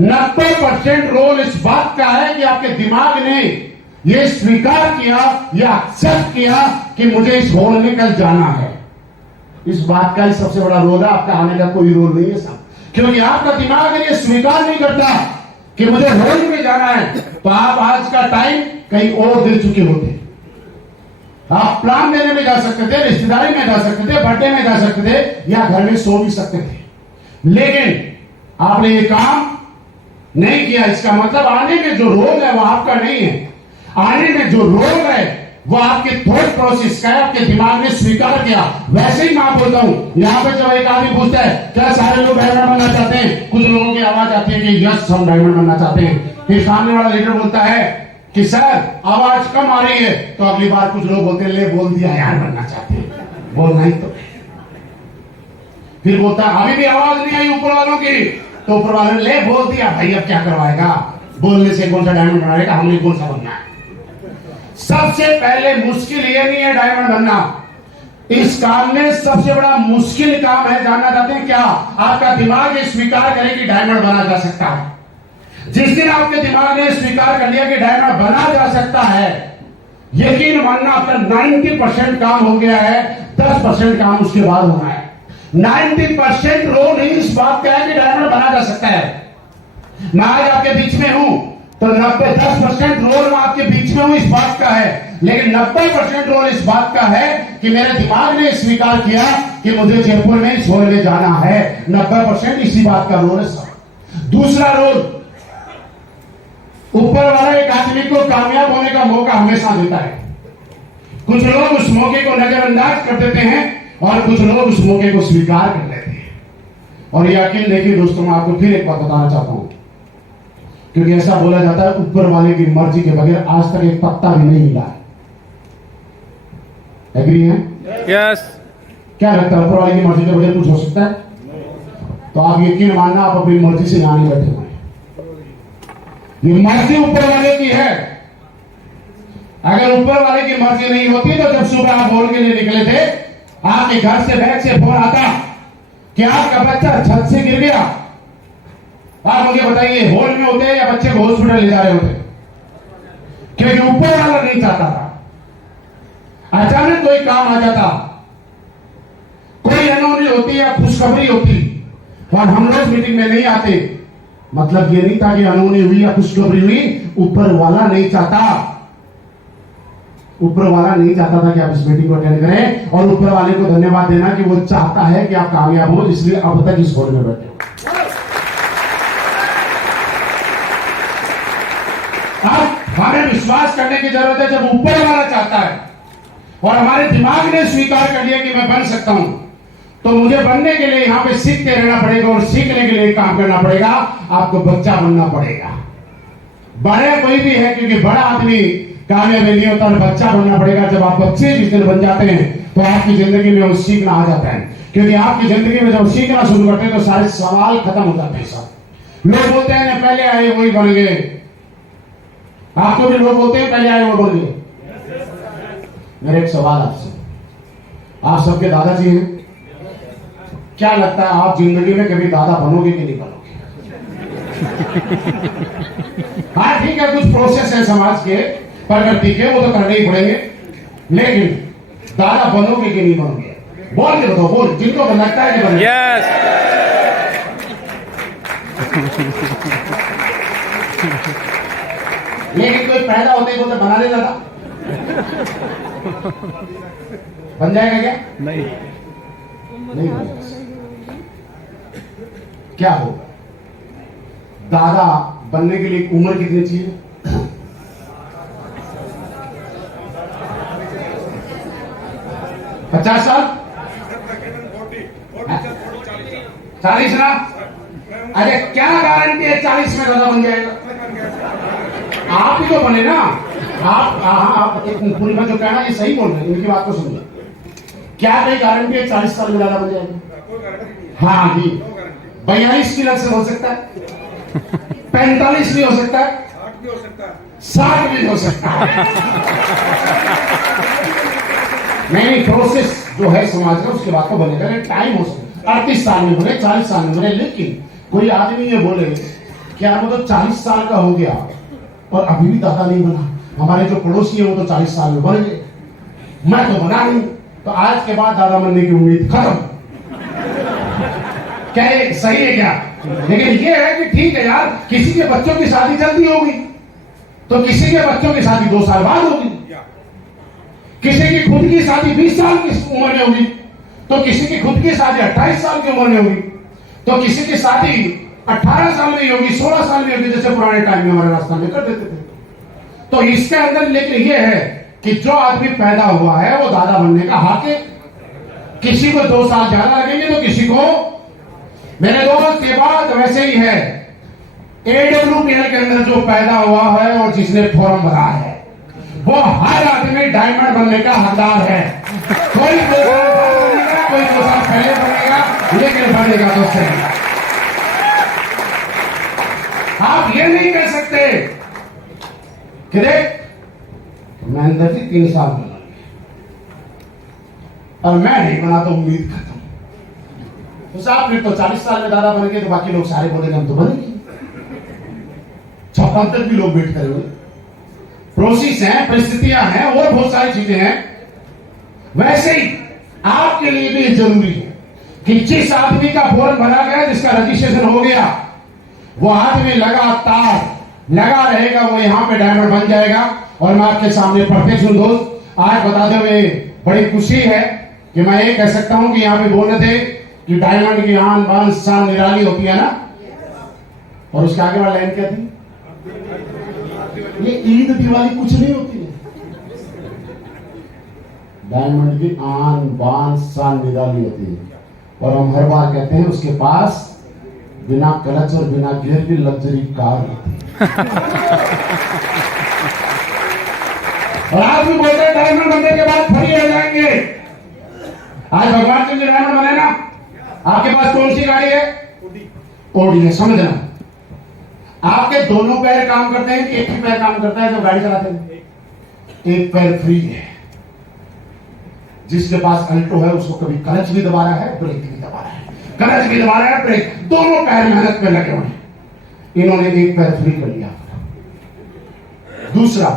90% रोल इस बात का है कि आपके दिमाग ने यह स्वीकार किया या एक्सेप्ट किया कि मुझे इस हॉल में कल जाना है। इस बात का ही सबसे बड़ा रोल है, आपका आने का कोई रोल नहीं है साहब, क्योंकि आपका दिमाग ये स्वीकार नहीं करता कि मुझे हॉल में जाना है, तो आप आज का टाइम कहीं और दे चुके होते। आप प्लान देने में जा सकते थे, रिश्तेदारी में जा सकते थे, बर्थडे में जा सकते थे, या घर में सो भी सकते थे, लेकिन आपने ये काम नहीं किया। इसका मतलब आने में जो रोल है वो आपका नहीं है, आने में जो रोल है वो आपके थॉट प्रोसेस का है, आपके दिमाग ने स्वीकार किया। वैसे ही मैं बोलता हूं, यहां पे जब एक आदमी पूछता है क्या सारे लोग डायमंड बनना चाहते हैं, कुछ लोगों की आवाज आती है कि यस हम डायमंड बनना चाहते हैं। फिर सामने वाला लीडर बोलता है कि सर आवाज कम आ रही है, तो अगली बार कुछ लोग बोलते हैं ले बोल दिया यार बनना चाहते हैं, बोलना ही तो। फिर बोलता है अभी भी आवाज नहीं आई ऊपर वालों की, तो ऊपर वालों ने ले बोल दिया भाई अब क्या करवाएगा, बोलने से कौन सा डायमंड बनाएगा, हमने कौन सा बनना है। सबसे पहले मुश्किल ये नहीं है डायमंड बनना, इस काम में सबसे बड़ा मुश्किल काम है, जानना चाहते हैं क्या? आपका दिमाग ये स्वीकार करे कि डायमंड बना जा सकता है। जिस दिन आपके दिमाग ने स्वीकार कर लिया कि डायमंड बना जा सकता है, यकीन मानना आपका 90% काम हो गया है, 10% काम उसके बाद होना है। 90% रोल ही इस बात का है कि डायमंड बना जा सकता है। मैं आज आपके बीच में हूं तो 10% रोल मैं आपके बीच में हूं इस बात का है, लेकिन 90% रोल इस बात का है कि मेरे दिमाग ने स्वीकार किया कि मुझे जयपुर में छोड़ने जाना है। 90% इसी बात का रोल है। दूसरा रोल, ऊपर वाला एक आदमी को कामयाब होने का मौका हमेशा देता है। कुछ लोग उस मौके को नजरअंदाज कर देते हैं और कुछ लोग उस मौके को स्वीकार कर लेते हैं। और यकीन देखिए दोस्तों, मैं आपको फिर एक बात बताना चाहता हूं, क्योंकि ऐसा बोला जाता है ऊपर वाले की मर्जी के बगैर आज तक एक पत्ता भी नहीं हिला है। एग्री है? यस। क्या लगता है ऊपर वाले की मर्जी के बगैर कुछ हो सकता है? तो आप यकीन मानना आप अपनी मर्जी से यहां नहीं बैठे हुए, ये मर्जी ऊपर वाले की है। अगर ऊपर वाले की मर्जी नहीं होती तो जब सुबह आप बोल के लिए निकले थे, आपके घर से बैग से फोन आता कि आपका बच्चा छत से गिर गया, आप मुझे बताइए हॉल में होते या बच्चे को हॉस्पिटल ले जा रहे होते? क्योंकि ऊपर वाला नहीं चाहता था। अचानक कोई काम आ जाता, कोई अनहोनी होती या खुशखबरी होती और हम लोग मीटिंग में नहीं आते, मतलब ये नहीं था कि अनहोनी हुई या खुशखबरी हुई, ऊपर वाला नहीं चाहता। ऊपर वाला नहीं चाहता था कि आप इस मीटिंग को अटेंड करें, और ऊपर वाले को धन्यवाद देना कि वो चाहता है कि आप कामयाब हो, इसलिए अब तक इस हॉल में बैठे हो। अब हमें विश्वास करने की जरूरत है, जब ऊपर वाला चाहता है और हमारे दिमाग ने स्वीकार कर लिया कि मैं बन सकता हूं, तो मुझे बनने के लिए यहां पे सीखते रहना पड़ेगा, और सीखने के लिए काम करना पड़ेगा। आपको बच्चा बनना पड़ेगा। बड़े कोई भी है, क्योंकि बड़ा आदमी कामयाब नहीं होता, बच्चा बनना पड़ेगा। जब आप बच्चे जिस दिन बन जाते हैं तो आपकी जिंदगी में वो सीखना आ जाता है, क्योंकि आपकी जिंदगी में जब सीखना शुरू करते हैं तो सारे सवाल खत्म हो जाते हैं। सब लोग बोलते हैं पहले आए वही बन गए, आपको भी लोग बोलते हैं पहले आए वो बोल दिए। मेरा एक सवाल आपसे, आप सबके दादाजी हैं, क्या लगता है आप जिंदगी में कभी दादा बनोगे कि नहीं बनोगे? हाँ ठीक है, कुछ प्रोसेस है समाज के प्रगति के, वो तो करने ही पड़ेंगे, लेकिन दादा बनोगे कि नहीं बनोगे? बोल के बताओ, बोल, जिनको लगता है कि बने। यस। लेकिन कोई पैदा होते ही बोलते बना ले दादा, बन जाएगा क्या? नहीं। नहीं बनेगा। क्या होगा? दादा बनने के लिए उम्र कितनी चाहिए? पचास साल, 40 ना? अरे क्या गारंटी है 40 में दादा बन जाएगा? आप ही तो बने ना। आप पूरी बात जो कहना ये सही बोल रहे हैं, इनकी बात को सुनिए। क्या कोई गारंटी है 40 साल में दादा बन जाएगा? हाँ जी, 42 की लक्ष्य हो सकता है, 45 भी हो सकता है, 60 भी हो सकता है। नहीं, प्रोसेस जो है समाज का उसके बाद तो बनेगा, टाइम हो सकता है 38 साल में बने, 40 साल में बने। लेकिन कोई आदमी ये बोले क्या मतलब 40 साल का हो गया और अभी भी दादा नहीं बना, हमारे जो पड़ोसी है वो तो 40 साल में बन गए, मैं तो बना नहीं, तो आज के बाद दादा बनने की उम्मीद खत्म। क्या ये सही है क्या? लेकिन ये है कि ठीक है यार, किसी के बच्चों की शादी जल्दी होगी तो किसी के बच्चों की शादी 2 साल बाद होगी, किसी की खुद की शादी 20 साल की उम्र में होगी, तो किसी की खुद की शादी 28 साल की उम्र में होगी, तो किसी की शादी 18 साल में होगी, 16 साल में होगी, जैसे पुराने टाइम में हमारे राजस्थान में कर देते थे। तो इसके अंदर लेकिन यह है कि जो आदमी पैदा हुआ है वो दादा बनने का हक है। किसी को 2 साल ज्यादा लगेंगे तो किसी को, मेरे दोस्त ये बात वैसे ही है, AWPL के अंदर जो पैदा हुआ है और जिसने फॉर्म भरा है वो हर आदमी डायमंड बनने का हकदार है। कोई 2 साल बाद बनेगा, कोई 2 साल पहले बनेगा, लेकिन बनेगा तो सही। आप ये नहीं कह सकते कि देख महेंद्र जी 3 साल बना और मैं नहीं बना तो उम्मीद खत्म। तो साहब फिर तो 40 साल में दादा बन गए तो बाकी लोग सारे बोलेंगे हम तो बनेंगे, 56 तक भी लोग वेट करेंगे। प्रोसेस है, परिस्थितियां हैं और बहुत सारी चीजें हैं। वैसे ही आपके लिए भी जरूरी है कि जिस आदमी का फॉर्म भरा गया, जिसका रजिस्ट्रेशन हो गया, वो आदमी लगातार लगा रहेगा, वो यहां पे डायमंड बन जाएगा। और मैं आपके सामने प्रत्यक्ष हूं दोस्त, आज बताते हुए बड़ी खुशी है कि मैं ये कह सकता हूं कि यहां पे बोल रहे थे कि डायमंड की आन बान शान निराली होती है ना, और उसके आगे वाला लाइन क्या थी? ये ईद दिवाली कुछ नहीं होती है, डायमंड की आन बान शान निराली होती है। और हम हर बार कहते हैं उसके पास बिना क्लच और बिना गियर की लग्जरी कार होती है। और आज भी बोलते हैं डायमंड बनने के बाद फ्री हो जाएंगे। आज भगवान के लिए डायमंड बने ना, आपके पास कौन सी गाड़ी है? ओडी है, समझना। आपके दोनों पैर काम करते हैं कि एक ही पैर काम करता है जो गाड़ी चलाते हैं? एक पैर फ्री है। जिसके पास अल्टो है उसको कभी क्लच भी दबा रहा है, ब्रेक भी दबा रहा है, क्लच भी दबा रहा है, ब्रेक, दोनों पैर मेहनत में लगे हुए हैं। इन्होंने एक पैर फ्री कर लिया। दूसरा,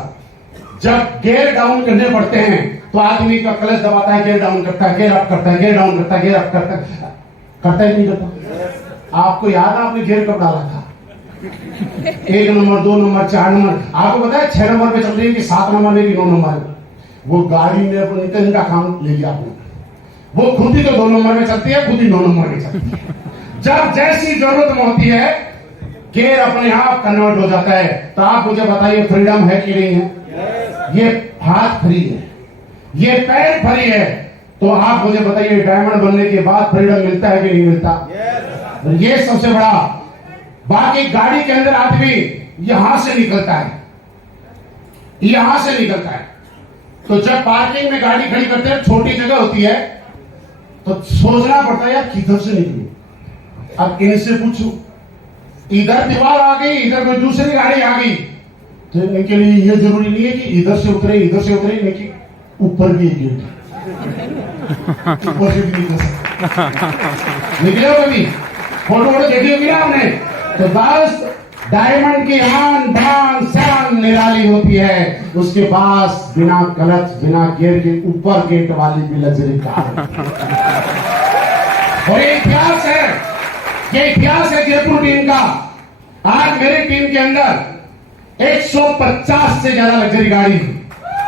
जब गियर डाउन करने पड़ते हैं तो आदमी का क्लच दबाता है, गियर डाउन करता है, गियर अप करता है, गियर डाउन करता है, गियर अप करता है, करता ही नहीं करता। आपको याद है आपने गियर कब डाला था? 1 नंबर, 2 नंबर, 4 नंबर। आपको पता है 6 नंबर पे चल रही है कि 7 नंबर में कि 9 नंबर में? वो गाड़ी ने अपने इनका काम ले लिया आपने, वो खुद ही तो 2 नंबर में चलती है, खुद ही 9 नंबर में चलती है। जब जैसी जरूरत होती है गियर अपने आप कन्वर्ट हो जाता है। तो आप मुझे बताइए फ्रीडम है कि नहीं है? ये हाथ फ्री है, ये पैर फ्री है, तो आप मुझे बताइए डायमंड बनने के बाद फ्रीडम मिलता है कि नहीं मिलता? ये सबसे बड़ा। बाकी गाड़ी के अंदर आदमी यहां से निकलता है, यहां से निकलता है। तो जब पार्किंग में गाड़ी खड़ी करते हैं, छोटी जगह होती है, तो सोचना पड़ता है यार किधर से निकलूं। अब इनसे पूछूं, इधर दीवार आ गई, इधर कोई दूसरी गाड़ी आ गई, तो इनके लिए ये जरूरी नहीं है कि इधर से उतरे इनकी ऊपर भी एक गेट ऊपर से भी नहीं कर सकते। निकले हो कभी फोटो देखी होगी ना आपने, तो बस डायमंड की आन बान शान निराली होती है, उसके पास बिना क्लच बिना गियर के ऊपर गेट वाली भी लग्जरी कार। और ये इतिहास है, ये इतिहास है जयपुर टीम का। आज मेरी टीम के अंदर 150 से ज्यादा लग्जरी गाड़ी,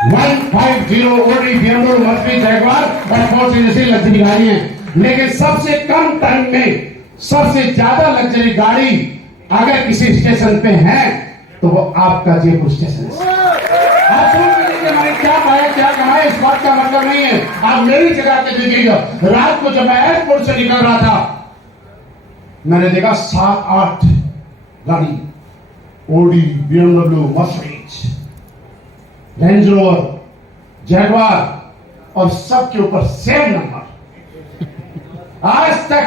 150 ओडी BMW मर्सिडीज जैगवार और फोर्ड जैसी लग्जरी गाड़ी है। लेकिन सबसे कम टाइम में सबसे ज्यादा लग्जरी गाड़ी अगर किसी स्टेशन पे है तो वो आपका जयपुर स्टेशन है। आप सोच लीजिए मैंने क्या पाया क्या कमाया, इस बात का मतलब नहीं है। आप मेरी जगह पे देखिएगा, रात को जब मैं एयरपोर्ट से निकल रहा था मैंने देखा 7-8 गाड़ी, Audi BMW Mercedes Range Rover Jaguar और सबके ऊपर सेम नंबर। आज तक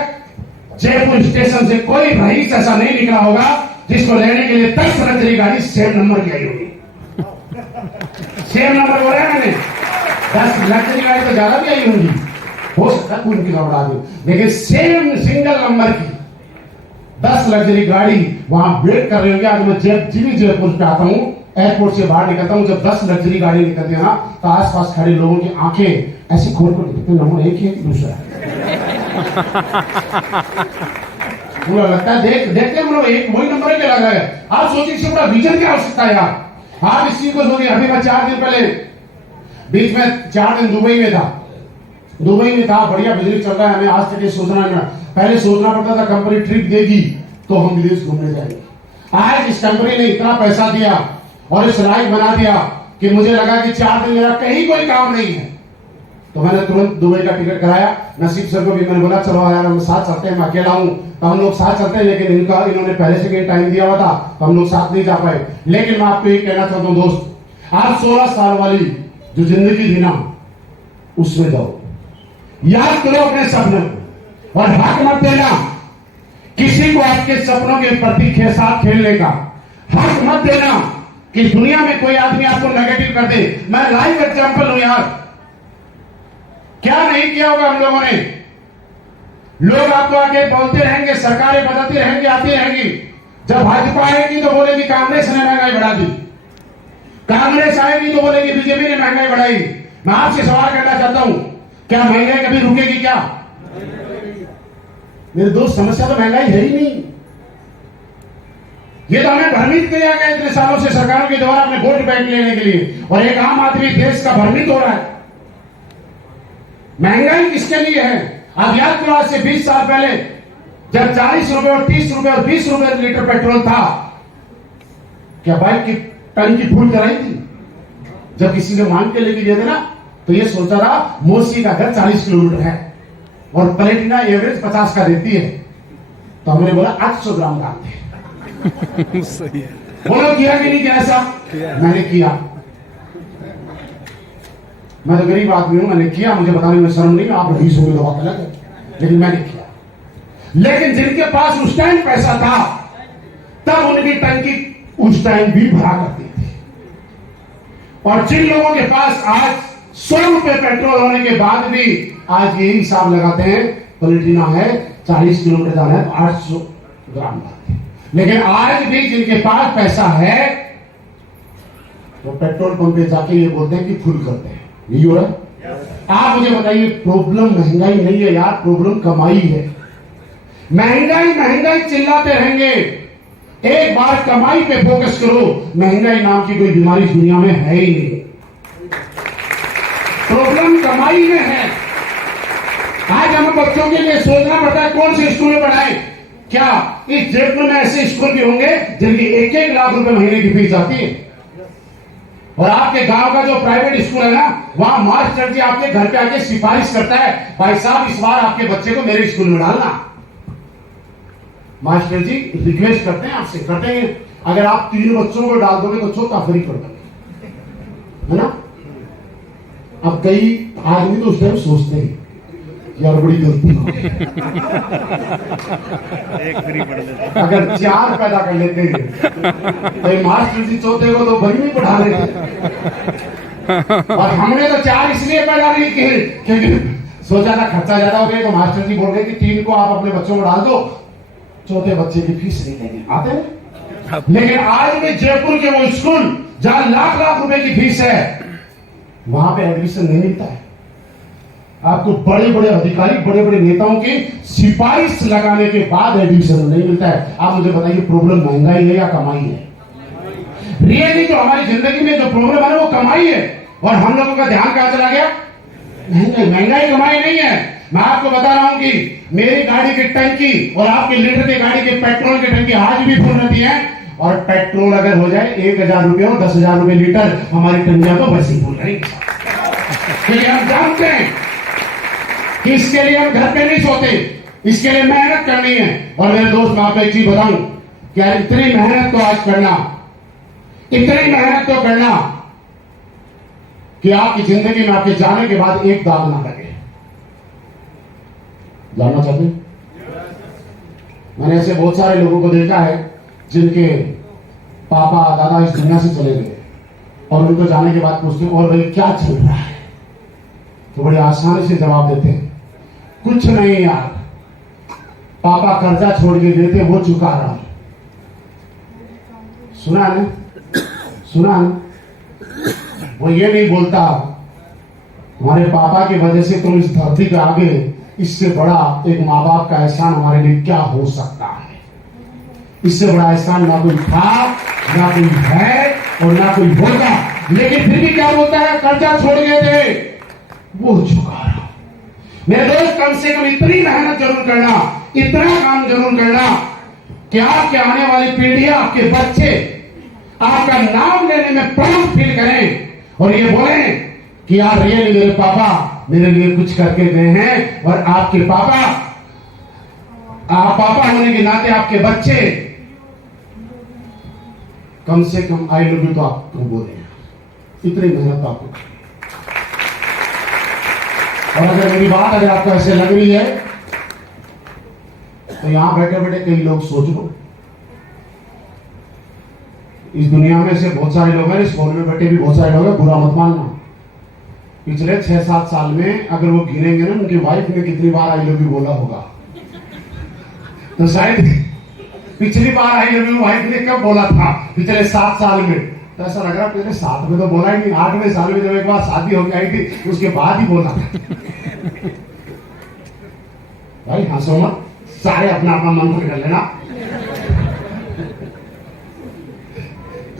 जयपुर स्टेशन से कोई रईस ऐसा नहीं निकला होगा जिसको लेने के लिए 10 लग्जरी गाड़ी सेम नंबर की आई होगी। सेम नंबर बोला है मैंने, 10 लग्जरी गाड़ी तो ज्यादा भी आई होंगी, हो सकता है उनकी बढ़ा दे, लेकिन सेम सिंगल नंबर की 10 लग्जरी गाड़ी वहां वेट कर रही होगी। आज मैं जयपुर पे आता हूं, एयरपोर्ट से बाहर निकलता हूं, जब 10 लग्जरी गाड़ी निकलती है ना तो आसपास खड़े लोगों की आंखें ऐसी खोल कर दिखती, नंबर एक है दूसरा है। मुझे लगता है देखते हम लोग एक वही नंबर के लग रहा है। आप सोचिए इससे बड़ा विजन क्या हो सकता है यार। आप इस चीज को सोचिए, अभी मैं 4 दिन पहले बीच में 4 दिन दुबई में था, बढ़िया बिजनेस चल रहा है। हमें आज तक ये सोचना है, पहले सोचना पड़ता था कंपनी ट्रिप देगी तो हम विदेश घूमने जाएंगे। आज इस कंपनी ने इतना पैसा दिया और इस लाइफ बना दिया कि मुझे लगा कि 4 दिन मेरा कहीं कोई काम नहीं है, तो मैंने तुरंत दुबई का टिकट कराया। नसीब सर को भी मैंने बोला चलो यार हम साथ चलते हैं, मैं अकेला हूं तो हम लोग साथ चलते हैं, लेकिन इन्होंने पहले से टाइम दिया हुआ था तो हम लोग साथ नहीं जा पाए। लेकिन मैं आपको एक कहना चाहता हूं दोस्त, आज 16 साल वाली जो जिंदगी थी ना उसमें जाओ, याद करो अपने सपनों को और हक मत देना किसी को आपके सपनों के प्रति साथ खेलने का। हक मत देना कि दुनिया में कोई आदमी आपको नेगेटिव कर दे। मैं लाइव एग्जांपल हूं यार, क्या नहीं किया होगा हम लोगों ने। लोग आपको आके बोलते रहेंगे, सरकारें बदलती रहेंगी, आती रहेंगी। जब भाजपा आएगी तो बोलेगी कांग्रेस ने महंगाई बढ़ा दी, कांग्रेस आएगी तो बोलेगी बीजेपी ने महंगाई बढ़ाई। मैं आपसे सवाल करना चाहता हूं, क्या महंगाई कभी रुकेगी क्या? मेरे दोस्त, समस्या तो महंगाई है ही नहीं। ये तो हमें भ्रमित किया गया इतने सालों से सरकारों के द्वारा अपने वोट बैंक लेने के लिए, और एक आम आदमी देश का भ्रमित हो रहा है। महंगाई किसके लिए है? अब याद करो, आज से 20 साल पहले जब 40 रुपए और 30 रुपए और 20 रुपए लीटर पेट्रोल था, क्या बाइक की टंकी फुल कराई थी? जब किसी ने मांग के लेके गए थे ना तो ये सोचा था मोसी का घर 40 किलोमीटर है और प्लेटिना एवरेज 50 का देती है, तो हमने बोला 800 ग्राम डालते। सही है। बोलो किया कि नहीं किया ऐसा? मैंने किया। मैं तो गरीब आदमी हूं, मैंने किया, मुझे बताने में शर्म नहीं, आप रईस होंगे तो बात अलग है, लेकिन मैंने किया। लेकिन जिनके पास उस टाइम पैसा था तब उनकी टंकी उस टाइम भी भरा करती थी, और जिन लोगों के पास आज 100 रुपए पेट्रोल होने के बाद भी आज यही हिसाब लगाते हैं प्लेटिना है 40 किलोमीटर जाना है तो 800 ग्राम डालते हैं। लेकिन आज भी जिनके पास पैसा है वो पेट्रोल पंप पे जाके ये बोलते हैं कि फुल करते हैं। यही हो रहा है। आप मुझे बताइए, प्रॉब्लम महंगाई नहीं है यार, प्रॉब्लम कमाई है। महंगाई चिल्लाते रहेंगे, एक बार कमाई पे फोकस करो। महंगाई नाम की कोई बीमारी दुनिया में है ही नहीं, प्रॉब्लम कमाई में है। आज हमें बच्चों के लिए सोचना पड़ता है कौन से स्कूल में पढ़ाएं। क्या इस जयपुर में ऐसे स्कूल भी होंगे जिनकी 1-1 लाख रुपए महीने की फीस आती है? और आपके गांव का जो प्राइवेट स्कूल है ना, वहां मास्टर जी आपके घर पे आके सिफारिश करता है, भाई साहब इस बार आपके बच्चे को मेरे स्कूल में डालना। मास्टर जी रिक्वेस्ट करते हैं आपसे, करते हैं अगर आप 3 बच्चों को डाल दोगे तो चौथा फ्री कर दोगे, है ना? अब कई आदमी तो उस टाइम सोचते हैं यार बड़ी गलती हो गई। एक फ्री पढ़ देते। अगर 4 पैदा कर लेते तो ये मास्टर जी चौथे को तो बड़ी नहीं पढ़ा लेते। और हमने तो 4 इसलिए पैदा नहीं किए क्योंकि सोचा था खर्चा ज्यादा हो गया, तो मास्टर जी बोल रहे कि 3 को आप अपने बच्चों को डाल दो, चौथे बच्चे की फीस नहीं लेंगे। आते हैं। लेकिन आज भी जयपुर के वो स्कूल जहां लाख लाख रुपए की फीस है, वहां पे एडमिशन नहीं मिलता है। आपको बड़े बड़े अधिकारी, बड़े बड़े नेताओं की सिफारिश लगाने के बाद एडमिशन नहीं मिलता है। आप मुझे बताइए, प्रॉब्लम महंगाई है या कमाई है? रियली जो हमारी जिंदगी में जो प्रॉब्लम है वो कमाई है, और हम लोगों का ध्यान कहां चला गया? महंगाई कमाई नहीं है। मैं आपको बता रहा हूं कि मेरी गाड़ी की टंकी और आपके लीटर की गाड़ी के पेट्रोल की टंकी आज भी फुल रहती है, और पेट्रोल अगर हो जाए 1000 रुपये और 10,000 रुपये लीटर, हमारी टंकियां तो वैसे ही फुल रहेंगी। क्योंकि हम जानते हैं कि इसके लिए हम घर पे नहीं सोते, इसके लिए मेहनत करनी है। और मेरे दोस्त, मैं आपको एक चीज बताऊं, क्या इतनी मेहनत तो आज करना, इतनी मेहनत तो करना कि आपकी जिंदगी में आपके जाने के बाद एक दाग ना लगे। जानना चाहते हैं? मैंने ऐसे बहुत सारे लोगों को देखा है जिनके पापा दादा इस दुनिया से चले गए, और उनको जाने के बाद पूछते हैं और भाई क्या चल रहा है, तो बड़ी आसानी से जवाब देते हैं, कुछ नहीं यार, पापा कर्जा छोड़ के गए थे वो चुका रहा हूं। सुना ना, सुना ना? वो ये नहीं बोलता हमारे पापा की वजह से तुम इस धरती पे आ गए, इससे बड़ा एक माँ बाप का एहसान हमारे लिए क्या हो सकता है? इससे बड़ा एहसान ना कोई था, ना कोई है, और ना कोई होगा। लेकिन फिर भी क्या बोलता है? कर्जा छोड़ गए थे वो चुका रहा। मेरे दोस्त, कम से कम इतनी मेहनत जरूर करना, इतना काम जरूर करना कि आपके आने वाली पीढ़ियां, आपके बच्चे आपका नाम लेने में प्राउड फील करें और ये बोलें कि यार रियली मेरे पापा मेरे लिए कुछ करके गए हैं। और आपके पापा, आप पापा होने के नाते आपके बच्चे कम से कम आई लव यू तो आपको बोले, इतनी मेहनत आपको। और अगर मेरी बात अगर आपको ऐसे लग रही है तो यहां बैठे बैठे कई लोग सोच लो, इस दुनिया में से बहुत सारे लोग हैं, इस फोन में बैठे भी बहुत सारे लोग हैं, बुरा मत मानना। पिछले 6-7 साल में अगर वो गिनेंगे ना, उनकी वाइफ ने कितनी बार आई लव यू बोला होगा, तो शायद पिछली बार आई लव यू वाइफ ने कब बोला था पिछले 7 साल में, तो ऐसा लग रहा पिछले 7 में तो बोला ही नहीं, 8वें साल में जब एक बार शादी होकर आई थी उसके बाद ही बोला था। भाई हंसो मत, सारे अपना अपना मंत्र कर लेना।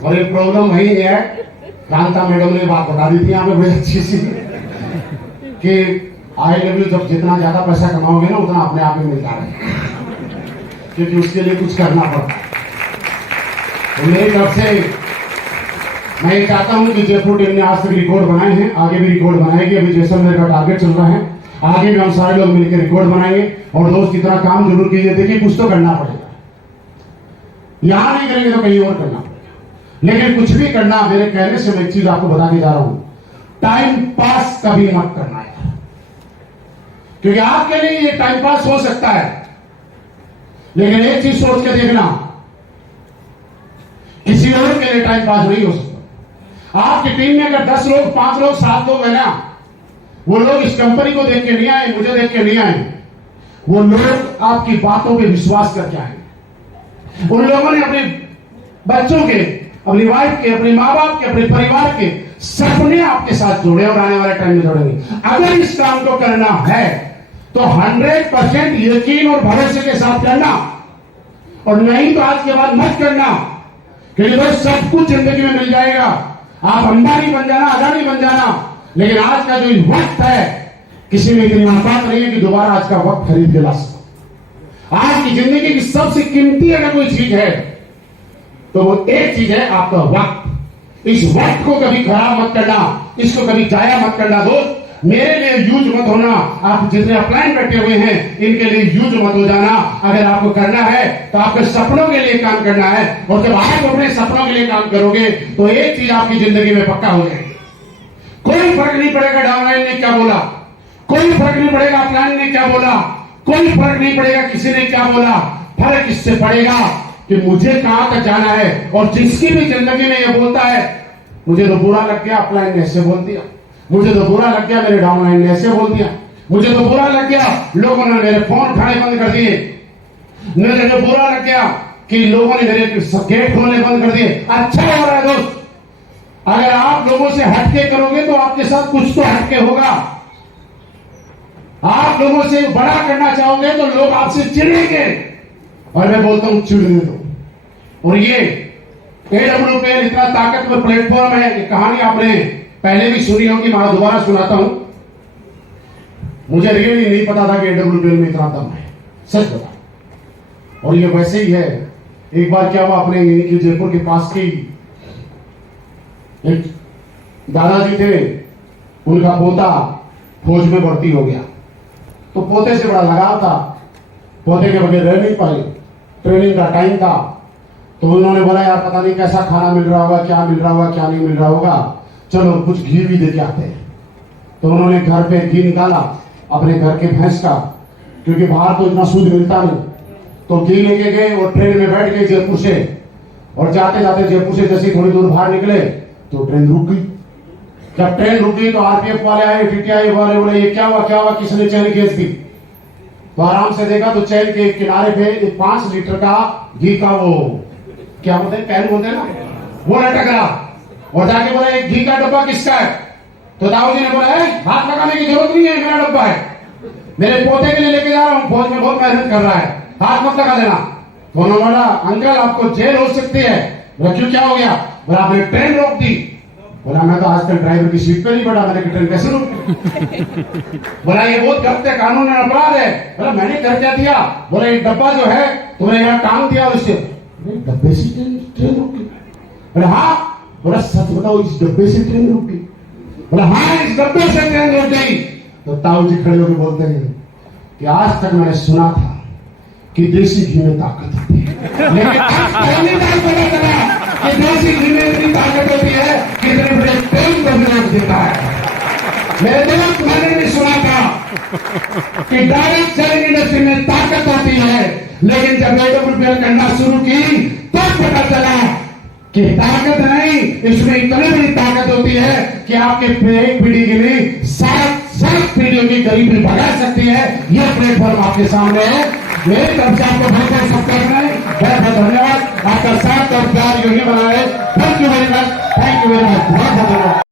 और एक प्रॉब्लम वही है, कांता मैडम ने बात बता दी थी यहाँ पे बड़ी अच्छी सी, कि आई लव यू जब जितना ज्यादा पैसा कमाओगे ना उतना अपने आप ही मिलता है, क्योंकि उसके लिए कुछ करना पड़ता है। तो मेरी तरफ से मैं ये चाहता हूं कि जयपुर टीम ने आज तक रिकॉर्ड बनाए हैं, आगे भी रिकॉर्ड बनाएगी। अभी जैसलमेर का टारगेट चल रहा है, आगे भी हम सारे लोग मिलकर रिकॉर्ड बनाएंगे। और दोस्त कितना काम जरूर कीजिए, देखिए कुछ तो करना पड़ेगा, यहां नहीं करेंगे तो कहीं और करना पड़ेगा। लेकिन कुछ भी करना, मेरे कहने से मैं एक चीज आपको बता के जा रहा हूं, टाइम पास कभी मत करना है, क्योंकि आपके लिए ये टाइम पास हो सकता है, लेकिन एक चीज सोच के देखना, किसी और के लिए टाइम पास नहीं हो सकता। आपकी टीम में अगर 10 लोग, 5 लोग, 7 लोग है ना, वो लोग इस कंपनी को देख के नहीं आए, मुझे देख के नहीं आए, वो लोग आपकी बातों पे विश्वास करके आए। उन लोगों ने अपने बच्चों के, अपनी वाइफ के, अपने माँ बाप के, अपने परिवार के सपने आपके साथ जोड़े और आने वाले टाइम में जोड़ेंगे। अगर इस काम को करना है तो 100% यकीन और भरोसे के साथ करना, और नहीं तो आज के बाद मत करना, क्योंकि दोस्त सब कुछ जिंदगी में मिल जाएगा। आप अंबानी बन जाना, अदानी बन जाना, लेकिन आज का जो वक्त है, किसी में इतनी औकात नहीं है कि दोबारा आज का वक्त खरीद के ला सको। आज की जिंदगी की सबसे कीमती अगर कोई चीज है तो वो एक चीज है, आपका वक्त। इस वक्त को कभी खराब मत करना, इसको कभी जाया मत करना। दोस्त, मेरे लिए यूज मत होना, आप जितने अपलाइन बैठे हुए हैं इनके लिए यूज मत हो जाना। अगर आपको करना है तो आपके सपनों के लिए काम करना है, और जब आप अपने सपनों के लिए काम करोगे तो एक चीज आपकी जिंदगी में पक्का हो जाएगी। कोई फर्क नहीं पड़ेगा डाउनलाइन ने क्या बोला, कोई फर्क नहीं पड़ेगा प्लान ने क्या बोला, कोई फर्क नहीं पड़ेगा किसी ने क्या बोला। फर्क इससे पड़ेगा कि मुझे कहां तक जाना है। और जिसकी भी जिंदगी में ये बोलता है मुझे तो बुरा लग गया अपलाइन ने ऐसे बोल दिया, मुझे तो बुरा लग गया मेरे डाउनलाइन ने ऐसे बोल दिया, मुझे तो बुरा लग गया लोगों ने मेरे फोन उठाने बंद कर दिए, मुझे तो बुरा लग गया कि लोगों ने मेरे गेट खोलने बंद कर दिए। अच्छा हो रहा है दोस्त, अगर आप लोगों से हटके करोगे तो आपके साथ कुछ तो हटके होगा। आप लोगों से बड़ा करना चाहोगे तो लोग आपसे चिढ़ेंगे, और मैं बोलता हूं चिढ़ने दो। और ये AWPL इतना ताकतवर प्लेटफॉर्म है, ये कहानी आपने पहले भी सुनी होगी, मैं दोबारा सुनाता हूं। मुझे रियली नहीं पता था कि AWPL में इतना दम है, सच बता। और ये वैसे ही है। एक बार क्या हुआ, अपने इनकी जयपुर के पास की एक दादाजी थे, उनका पोता फौज में भर्ती हो गया, तो पोते से बड़ा लगाव था, पोते के बगैर रह नहीं पाए, ट्रेनिंग का टाइम था। तो उन्होंने बोला यार पता नहीं कैसा खाना मिल रहा होगा, क्या मिल रहा होगा क्या नहीं मिल रहा होगा, चलो कुछ घी भी दे के आते हैं। तो उन्होंने घर पे घी निकाला अपने घर के भैंस का, क्योंकि बाहर तो इतना शुद्ध मिलता नहीं। तो घी लेके गए और ट्रेन में बैठ गए जयपुर से, और जाते जाते जयपुर से जैसे थोड़ी दूर बाहर निकले तो ट्रेन रुक गई। जब ट्रेन रुक गई तो RPF वाले आए, TTI वाले बोले ये क्या हुआ, किसने चैन खींच दी। तो आराम से देखा तो चैन के किनारे पे 5 लीटर का घी का वो क्या बोलते हैं, कैन बोलते हैं ना, वो लटक रहा। और जाके बोला ये घी का डब्बा किसका है। तो दाऊ जी ने बोला हाथ लगाने की जरूरत नहीं है, मेरा डब्बा है, मेरे पोते के लिए लेके जा रहा हूँ, फौज में बहुत मेहनत कर रहा है, हाथ मत लगा देना। तो उन्होंने बोला अंकल आपको जेल हो सकती है। बोला क्यों, क्या हो गया। बोला आपने ट्रेन रोक दी। बोला मैं तो आजकल ड्राइवर की सीट पे नहीं बैठा, मैंने ट्रेन कैसे रोक। बोला ये बहुत गलत है, कानून में अपराध है। बोला मैंने कर क्या दिया। बोला ये डब्बा जो है तुमने यहाँ टांग दिया उससे। डब्बे से ट्रेन रुक गई। बोला हाँ। बोला सच बताओ इस डब्बे से ट्रेन रुक गई। बोला हाँ इस डब्बे से ट्रेन रुक गई। तो ताऊ जी खड़े होकर बोलते हैं कि आज तक मैंने सुना था कि देसी घी में ताकत होती है, लेकिन आज पहली बार पता चला कि देसी घी में इतनी ताकत होती है कि इतने बड़े ट्रेन को भी रोक देता है। मेरे दोस्त मैंने भी सुना था कि डायरेक्ट सेलिंग इंडस्ट्री में ताकत होती है, लेकिन जब AWPL करना शुरू की तो पता चला कि ताकत नहीं, इसमें इतनी बड़ी ताकत होती है कि आपके एक पीढ़ी के लिए 7 पीढ़ियों की गरीबी भगा सकती है। यह प्लेटफॉर्म आपके सामने है। मेरी तरफ से आपको बहुत बहुत सब्सक्राइब है, बहुत बहुत धन्यवाद। आपका साथ और प्यार यूं ही बना रहे। Thank you very much, thank you very much, बहुत बहुत धन्यवाद।